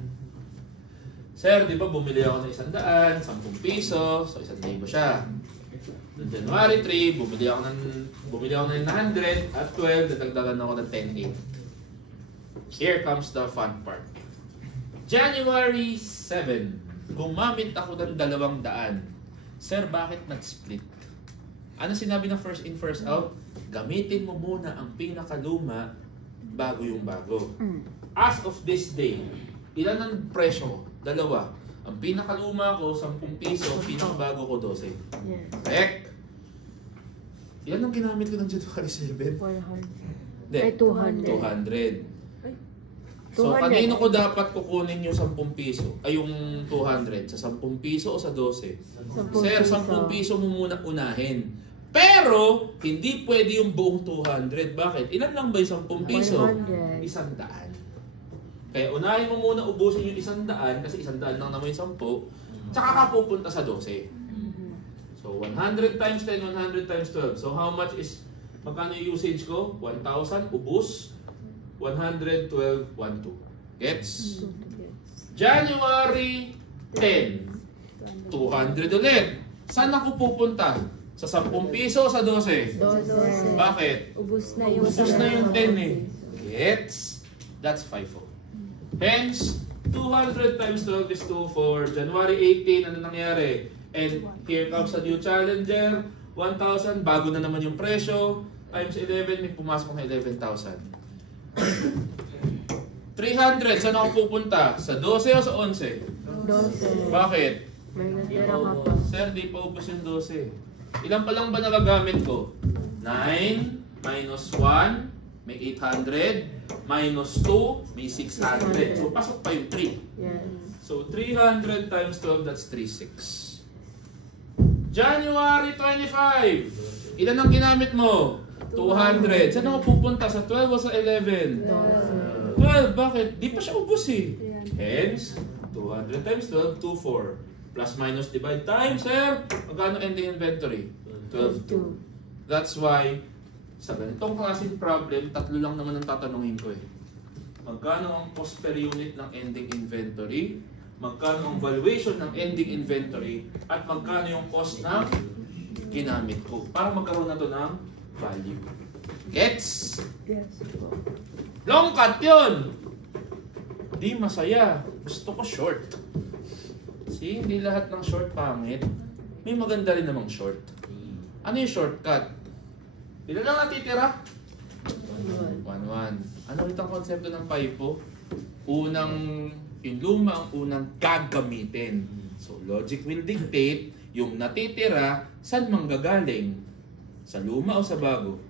Sir, di ba bumili ako ng 100, 10 piso, so 1,000 siya. Noong January 3, bumili ako ng 900 at 12, dadagdagan ako ng 10,800. Here comes the fun part. January 7, gumamit ako ng 200. Sir, bakit nag-split? Ano sinabi ng first in, first out? Gamitin mo muna ang pinakaluma bago yung bago. As of this day, ilan ang presyo? 2. Ang pinakaluma ko, 10 piso. Ang pinakabago ko, 12. Yes. Correct? Ilan ang ginamit ko ng January 7? 400. Hindi. Ay, 200. 200. So, kanino ko dapat kukunin yung 10 piso? Ay, yung 200. Sa 10 piso o sa 12? 10 Sir, 10 piso mo muna unahin. Pero, hindi pwede yung buong 200. Bakit? Ilan lang ba yung 10 piso? 100. 100. Kaya unahin mo muna ubusin yung 100 kasi 100 lang naman yung 10. Tsaka ka pupunta sa 12. So, 100 times 10, 100 times 12. So, how much is, magkano yung usage ko? 1,000, ubus. 112, 12. Gets? January 10, 200 ulit. Saan ako pupunta? Sa 10 piso o sa 12? 12. Bakit? Ubus na yung Ubus na yung 10 eh. Gets? That's FIFO. Hence, 200 times 12 is 24. January 18, ano nangyari? And here comes a new challenger. 1,000, bago na naman yung presyo. Times 11, may pumasok na 11,000. 300, saan ako pupunta? Sa 12 o sa 11? 12. Bakit? May natira ka pa. Sir, di pa ubos yung 12. Ilan pa lang ba nagagamit ko? 9 minus 1, may 800. Minus 2, may 600. So, pasok pa yung 3. Yes. So, 300 times 12, that's 36. January 25. Ilan ang ginamit mo? 200. Saan ako pupunta? Sa 12 o sa 11? 12. Bakit? Di pa siya ubos eh. Hence, 200 times 12, 24. Plus minus divide times, sir. Magkano ending inventory? 12, 2. That's why, sa ganitong klaseng problem, 3 lang naman ang tatanungin ko eh. Magkano ang cost per unit ng ending inventory? Magkano ang valuation ng ending inventory? At magkano yung cost ng ginamit ko? Para magkaroon na to ng value. Gets? Yes. Long cut yun! Di masaya. Gusto ko short. See, hindi lahat ng short pangit. May maganda rin namang short. Ano yung shortcut? Ilan lang natitira? 1, 1. Ano ulit ang konsepto ng FIFO? Yung luma ang unang gagamitin. So, logic will dictate yung natitira, saan manggagaling? Sa luma o sa bago?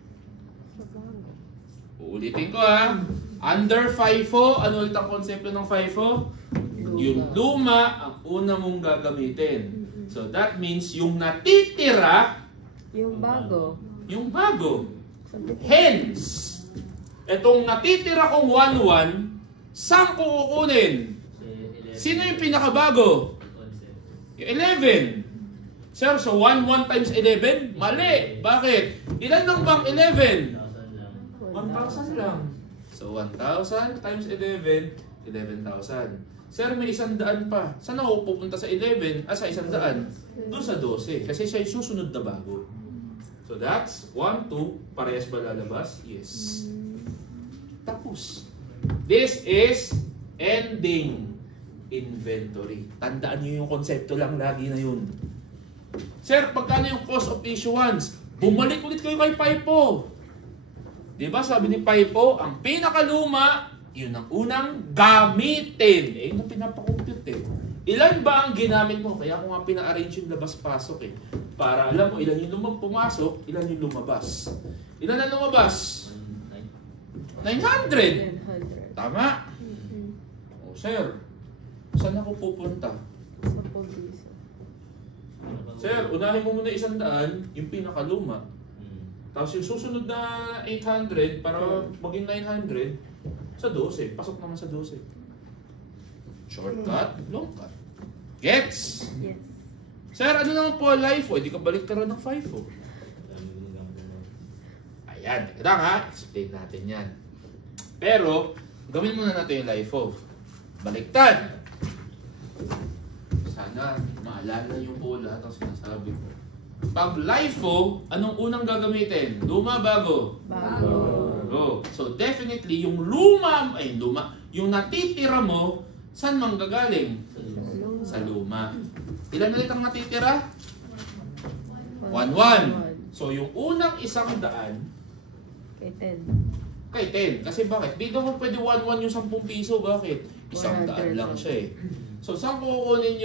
Uulitin ko ha. Under FIFO, ano ulit ang konsepto ng FIFO? Yung luma ang una mong gagamitin. So, that means yung natitira, Yung bago. yung bago. Hence, etong natitira kong 1-1, saan ko kukunin? Sino yung pinakabago? Yung 11. Sir, so 1-1 times 11? Mali. Bakit? Ilan lang bang 11? 1,000 lang. So 1,000 times 11, 11,000. Sir, may 100 pa. Saan ako pupunta sa 11? Sa 100? Doon sa 12. Kasi siya yung susunod na bago. So that's 1, 2. Parehas ba lalabas? Yes. Tapos. This is ending inventory. Tandaan nyo yung konsepto lang lagi na yun. Sir, pagkano yung cost of issuance? Bumalik ulit kayo kay FIFO. Diba sabi ni FIFO, ang pinakaluma, yun ang unang gamitin. Eh, yun ang pinapakompute eh. Ilan ba ang ginamit mo? Kaya ako nga pina-arrange yung labas-pasok eh. Para alam mo ilan yung pumasok, ilan yung lumabas. Ilan ang lumabas? 900. Tama? O sir, saan ako pupunta? Sa piso. Sir, unahin mo muna 100, yung pinakaluma. Tapos yung susunod na 800 para maging 900 sa 12. Pasok naman sa 12. Shortcut, long cut. Gets? Yes. Sir, ano naman po LIFO? Hindi ka balik ka rin ng FIFO. Ayan, teka lang ha. Explain natin yan. Pero, gawin muna natin yung LIFO. Baliktad! Sana maalala yung po lahat ang sinasabi ko. Pag LIFO, anong unang gagamitin? Luma, bago? Bago. So definitely, yung yung natitira mo, saan manggagaling? Sa luma. Ilan ulit ang natitira? 1-1. So yung unang 100, Kay 10. kay 10. Kasi bakit? Di naman pwede 1-1 yung 10 piso. Bakit? 100 lang siya eh. So saan ko kukunin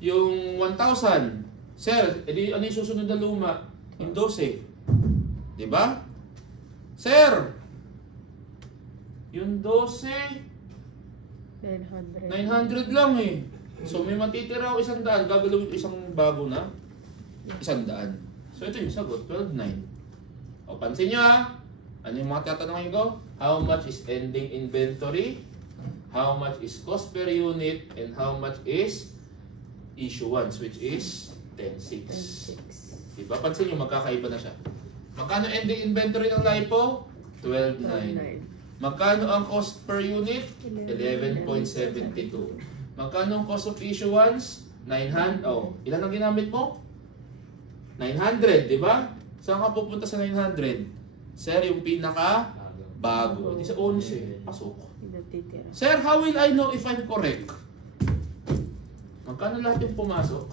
yung 1,000? Sir, edi ano yung susunod na luma? Yung 12. Diba? Sir! Yung 12, 900 lang eh. So may matitira ako 100, gagalawin ko isang bago na 100. So ito yung sagot, 12,900. O pansin nyo ha, ano yung mga tatanungin ko? How much is ending inventory? How much is cost per unit? And how much is issuance, which is 10,600. Diba? Pansin nyo, magkakaiba na siya. Magkano ending inventory ng LIFO? 12,900. Magkano ang cost per unit? 11.72. Magkano ang cost of issuance? 900. Oh, ilan ang ginamit mo? 900, di ba? Saan ka pupunta sa 900? Sir, yung pinaka bago. Hindi sa 11. Pasok. Sir, how will I know if I'm correct? Magkano lahat yung pumasok?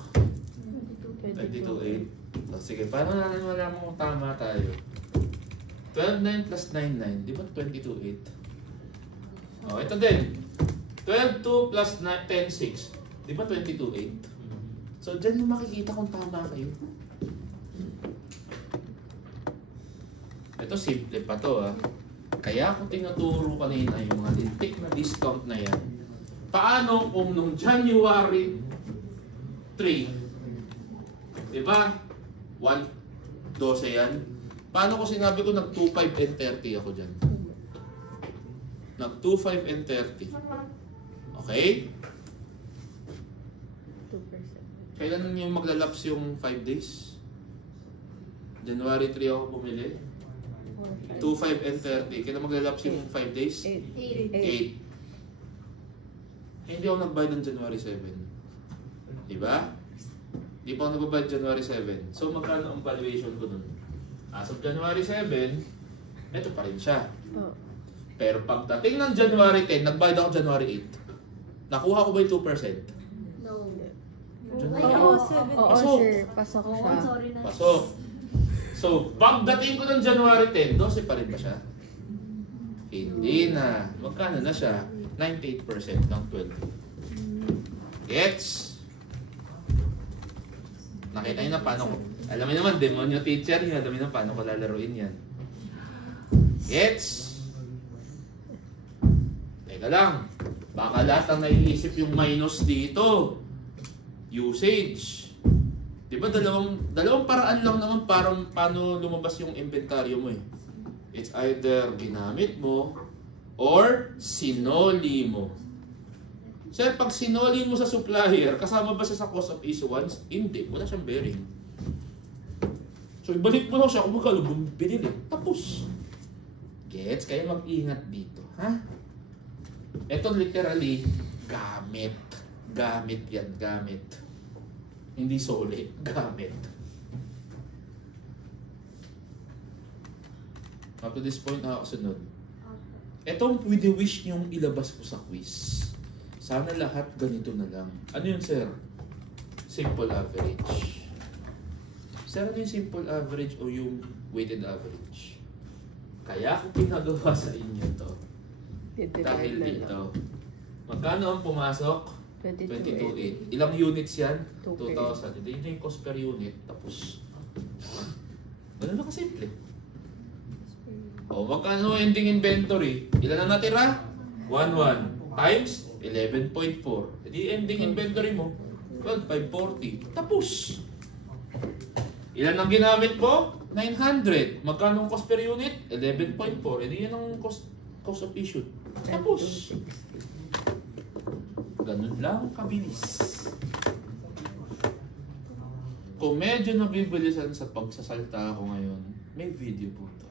22.8. So, sige, paano natin malaman kung tama tayo? 12.9 plus 9.9, di ba 22.8? Oh, ito din. 12.2 plus 10.6, di ba 22.8? So, dyan yung makikita kung tama kayo. Ito, simple pa to ha. Kaya ako tinuturo kanina yung mga lintik na discount na yan. Paano kung nung January 3, di ba? 1.12 yan. Paano ko sinabi ko nag 2.5 and 30 ako dyan? Nag 2.5 and 30. Okay? 2%. Kailan yung maglalaps yung 5 days? January 3 ako bumili. 2.5 and 30. Kailan maglalaps yung 5 days? 8. Hindi ako nagbayad ng January 7. Diba? Hindi pa ako nagbayad January 7. So magkano ang valuation ko nun? As of January 7, ito pa rin siya. Pero pagdating ng January 10, nagbayad ako January 8. Nakuha ko ba yung 2%? No. Oo, Pasok. sir. Pasok siya. Sorry na. Pasok. So, pagdating ko ng January 10, 12 pa rin ba siya? Hindi na. Magkano na siya? 98% ng 12. Gets? Nakita niyo na paano ko. Alam niyo naman, demonyo teacher niyo. Alam niyo na paano ko lalaruin yan. Gets? Teka lang. Baka lahat ang naiisip yung minus dito. Usage. Diba dalawang paraan lang naman para paano lumabas yung inventaryo mo eh. It's either ginamit mo or sinoli mo. Sir, pag sinoli mo sa supplier, kasama ba siya sa cost of issuance? Hindi, wala siyang bearing. So ibalik mo lang siya kung magkano binili. Tapos. Gets? Kaya mag-ingat dito. Ha? Ito literally, gamit. Gamit yan, gamit. Hindi solid, gamit. Up to this point, sunod. Etong wish niyong ilabas ko sa quiz. Sana lahat ganito na lang. Ano yun, sir? Simple average. Sir, ano yung simple average o yung weighted average? Kaya ako pinagawa sa inyo to. Dahil dito. Magkano ang pumasok? 22.8. Ilang units yan? 2,000. Ito yung cost per unit. Tapos, ganun na kasimple. O, magkano ending inventory? Ilan na natira? 1,1 times 11.4. Hindi ending inventory mo? 12,540. Tapos. Ilan ang ginamit mo? 900. Magkano ang cost per unit? 11.4. Hindi yan ang cost of issue. Tapos. Ganun lang kabilis. kung medyo nabibilisan sa pagsasalta ako ngayon, may video po to.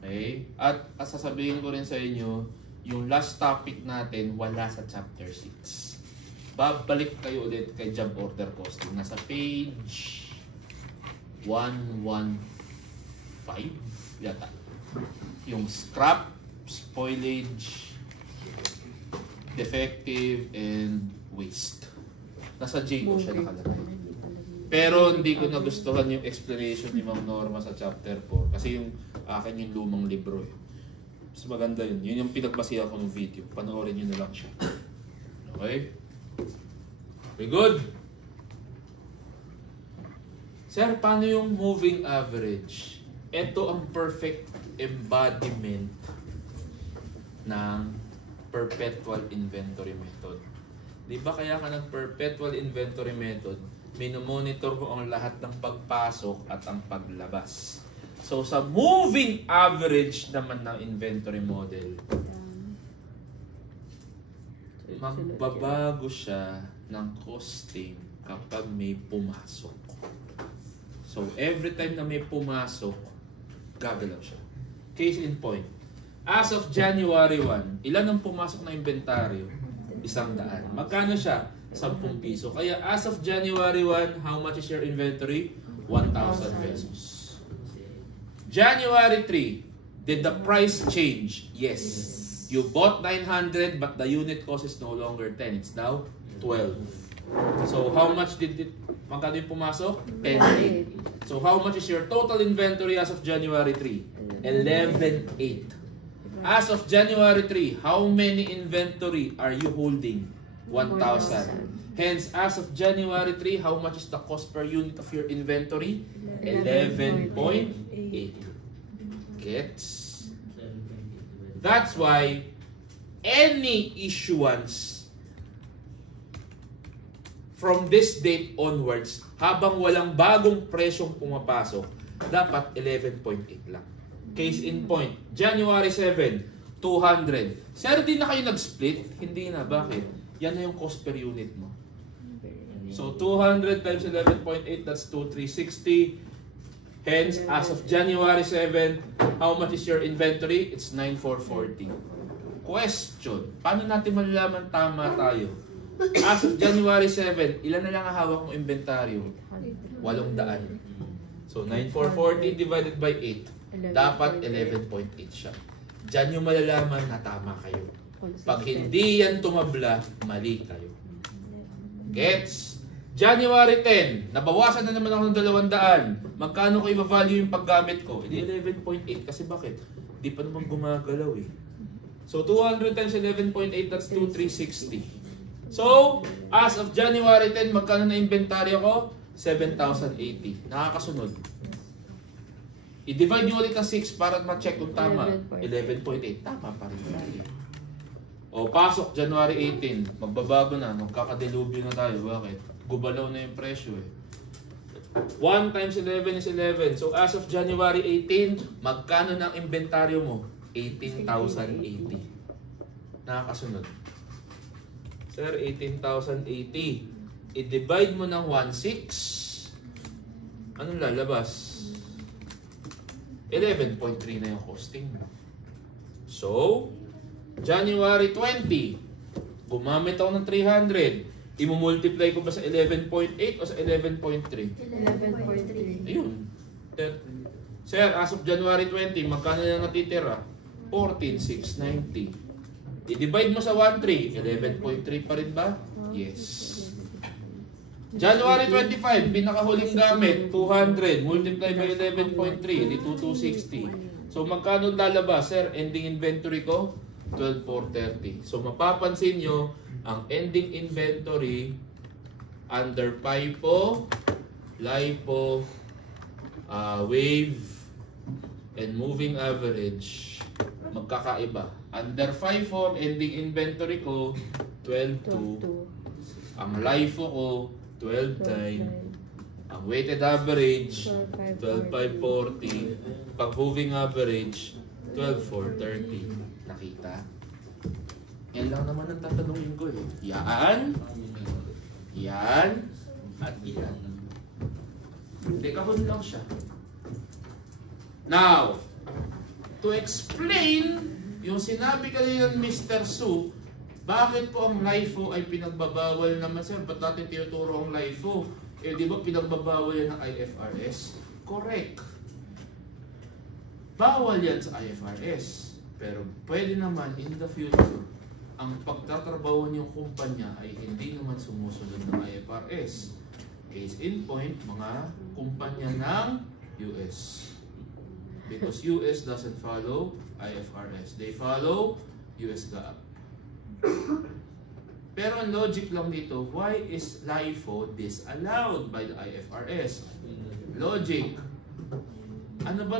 Okay? At sasabihin ko rin sa inyo, yung last topic natin wala sa chapter 6. Babalik kayo ulit kay job order costing. Nasa page 115 yata. Yung scrap, spoilage, defective, and waste. Nasa J ko siya nakalagay. Pero hindi ko nagustuhan yung explanation ni Ma'am Norma sa chapter 4 kasi yung akin yung lumang libro eh. Mas maganda yun. Yun yung pinagbasihan ko ng video. Panoorin nyo na lang siya. Okay? Very good. Sir, paano yung moving average? Ito ang perfect embodiment ng perpetual inventory method. Di ba kaya ka ng perpetual inventory method, minomonitor mo ang lahat ng pagpasok at ang paglabas. So sa moving average naman ng inventory model, magbabago siya ng costing kapag may pumasok. So every time na may pumasok, gagalaw siya. Case in point, as of January 1, ilan ang pumasok na inventaryo? 100. Magkano siya? 10 piso. Kaya as of January 1, how much is your inventory? 1,000 pesos. January 3, did the price change? Yes. You bought 900 but the unit cost is no longer 10. It's now 12. So how much did it, magkano yung pumasok? 10.8. So how much is your total inventory as of January 3? 11.8. As of January 3, how many inventory are you holding? 1,000. Hence, as of January 3, how much is the cost per unit of your inventory? 11.8. Gets? That's why any issuance from this date onwards, habang walang bagong presyong pumapasok, dapat 11.8 lang. Case in point, January 7, 200. Sir, di na kayo nag-split? Hindi na. Bakit? Yan na yung cost per unit mo. So, 200 times 11.8, that's 2,360. Hence, as of January 7, how much is your inventory? It's 9,440. Question, paano natin malalaman tama tayo? As of January 7, ilan na lang ang hawak mong inventaryo? 800. So, 9,440 divided by 8. Dapat 11.8 siya. Diyan yung malalaman na tama kayo. Pag hindi yan tumabla, mali kayo. Gets? January 10, nabawasan na naman ako ng 200. Magkano ko i-value yung paggamit ko? 11.8 kasi bakit? Di pa naman gumagalaw eh. So 200 times 11.8, that's 2,360. So, as of January 10, magkano na inventaryo ko? 7,080. Nakakasunod. I-divide nyo ulit ng 6 para ma-check kung tama. 11.8. Tama pa rin tayo. O, pasok January 18. Magbabago na. Magkakadelubyo na tayo. Bakit? Gubalaw na yung presyo eh. 1 times 11 is 11. So, as of January 18, magkano ng inventaryo mo? 18,080. Nakakasunod. Sir, 18,080. I-divide mo ng 1,6. Anong lalabas? 11.3 na yung costing mo. So, January 20, gumamit ako ng 300. I-multiply ko ba sa 11.8 o sa 11.3? 11.3. Ayun. Sir, as of January 20, magkano na natitira? 14,690. I-divide mo sa 1.3, 11.3 pa rin ba? Yes. January 25, pinakahuling gamit, 200, multiply by 11.3, di 2,260. So, magkano lalabas? Sir, ending inventory ko, 12,430. So, mapapansin nyo, ang ending inventory under FIFO, LIFO, wave, and moving average, magkakaiba. Under FIFO, ending inventory ko, 12,2. Ang LIFO ko, 12,9. Ang weighted average, 12,540. Pag moving average, 12,430. Nakita? Yan lang naman ang tatanungin ko eh. Yan, yan, at yan. Dekahon lang siya. Now, to explain yung sinabi kanina ng Mr. Su, bakit po ang LIFO ay pinagbabawal naman, sir? Ba't natin tinuturo ang LIFO? Eh, di ba pinagbabawal yan ng IFRS? Correct. Bawal yan sa IFRS. Pero pwede naman in the future, ang pagtatrabaho niyong kumpanya ay hindi naman sumusunod ng IFRS. Case in point, mga kumpanya ng US. Because US doesn't follow IFRS. They follow US GAAP. Pero ang logic lang dito, why is LIFO disallowed by the IFRS? Logic. Ano ba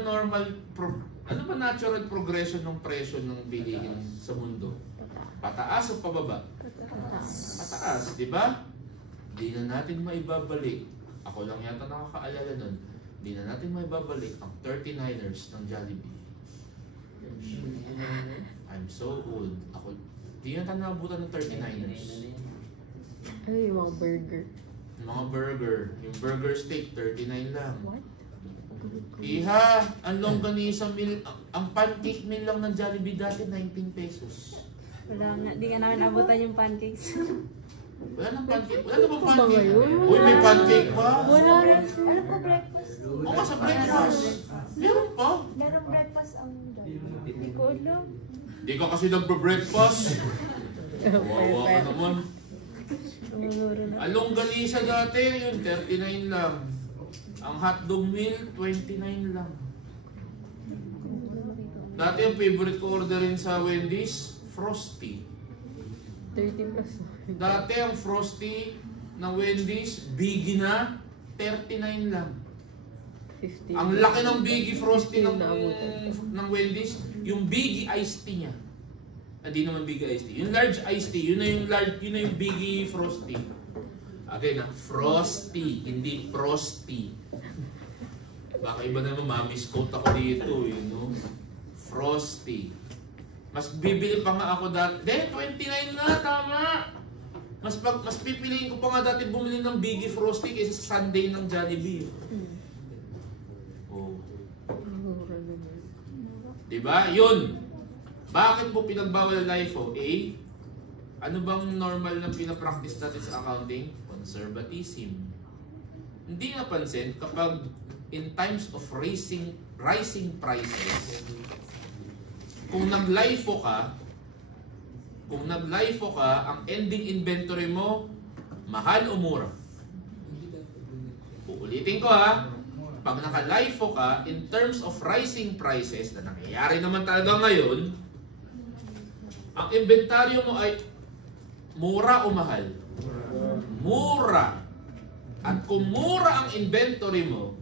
natural progression ng presyo ng bilihin sa mundo? Pataas o pababa? Pataas, di ba? Di na natin maibabalik. Ako lang yata nakakaalala nun. Di na natin maibabalik ang 39ers ng Jollibee. I'm so old. Ako, di na tayo nakabutan ng 39ers. Ay, yung mga burger. Mga burger. Yung burger steak, 39 lang. What? Iha, ang longganisa meal, ang pancake meal lang ng Jollibee dati, 19 pesos. Wala nga, di nga namin abutan yung pancakes. Wala nang pancake. Wala na bang pancake? Ngayon? Uy, may pancake pa. Wala rin. Alam ko breakfast. Oo nga, sa breakfast. Meron pa. Merong breakfast ang Jollibee. Hindi ko alam. Di ka kasi nagpa-breakfast. Wawa ka naman. Ang longganisa dati, yun, 39 lang. Ang hotdog meal, 29 lang. Dati ang favorite ko orderin sa Wendy's, Frosty. 30 plus. Dati ang Frosty ng Wendy's, Biggie na, 39 lang. 50. Ang laki ng Biggie Frosty ng Wendy's, yung Biggie iced tea niya. Hindi naman Biggie iced tea. Yung large iced tea, yun na yung Biggie Frosty. Again, Frosty, hindi Frosty. Baka iba naman, ma-misquote ako dito, you know. Frosty. Mas bibili pa nga ako dati. 29 na, tama! Mas pipiliin ko pa nga dati bumili ng Biggie Frosty kaysa sa Sunday ng Jollibee. Oh. Diba? Yun. Bakit po pinagbawal ang LIFO? Ano bang normal na pinapractice natin sa accounting? Conservatism. Hindi napansin kapag in times of rising prices, kung nag-LIFO ka, ang ending inventory mo, mahal o mura? Uulitin ko ha, pag naka-LIFO ka, in terms of rising prices, na nangyayari naman talaga ngayon, ang inventaryo mo ay mura o mahal? Mura. At kung mura ang inventory mo,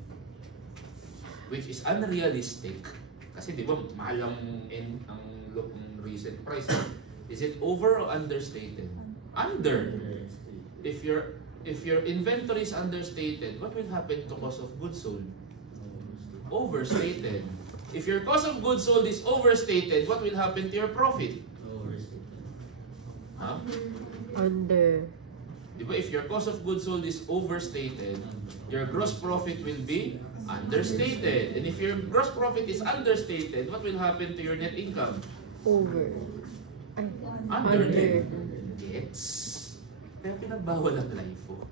which is unrealistic, kasi di ba mahal ang recent price, is it over or understated? Under. If your inventory is understated, what will happen to cost of goods sold? Overstated. If your cost of goods sold is overstated, what will happen to your profit? Huh? Under. Diba, if your cost of goods sold is overstated, your gross profit will be understated. And if your gross profit is understated, what will happen to your net income? Over. Ay, Under. Gets? Kaya pinagbawal ang LIFO.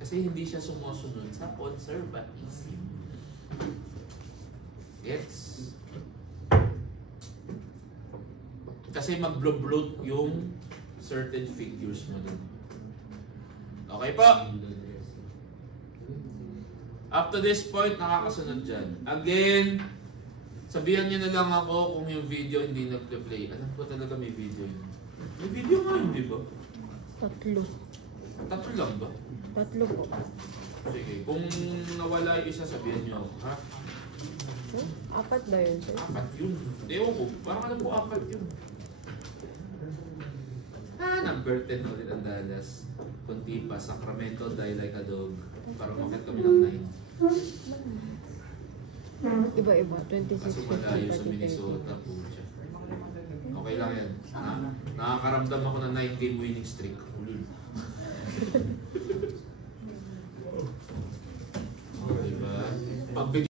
Kasi hindi siya sumusunod sa conservatism. Gets? Kasi mag-bloat yung certain figures mo dun. Okay po? Up to this point, nakakasunod dyan. Again, sabihan niyo na lang ako kung yung video hindi nag-play. Alam ko talaga may video yun. May video nga yun, di ba? 3. 3 lang ba? 3 po. Sige, kung nawala yung isa, sabihan niyo ako, ha? 4 ba yun, sir? 4 yun. Ewan ko, parang alam ko 4 yun. Number 10 ulit ang Dallas. Kunti pa, Sacramento, die like a dog. Para makit kami ng 9. Iba-iba, 26, Kaso 50, malayo sa 30. Minnesota po siya. Okay lang yan. Nakakaramdam ako ng 9-game winning streak.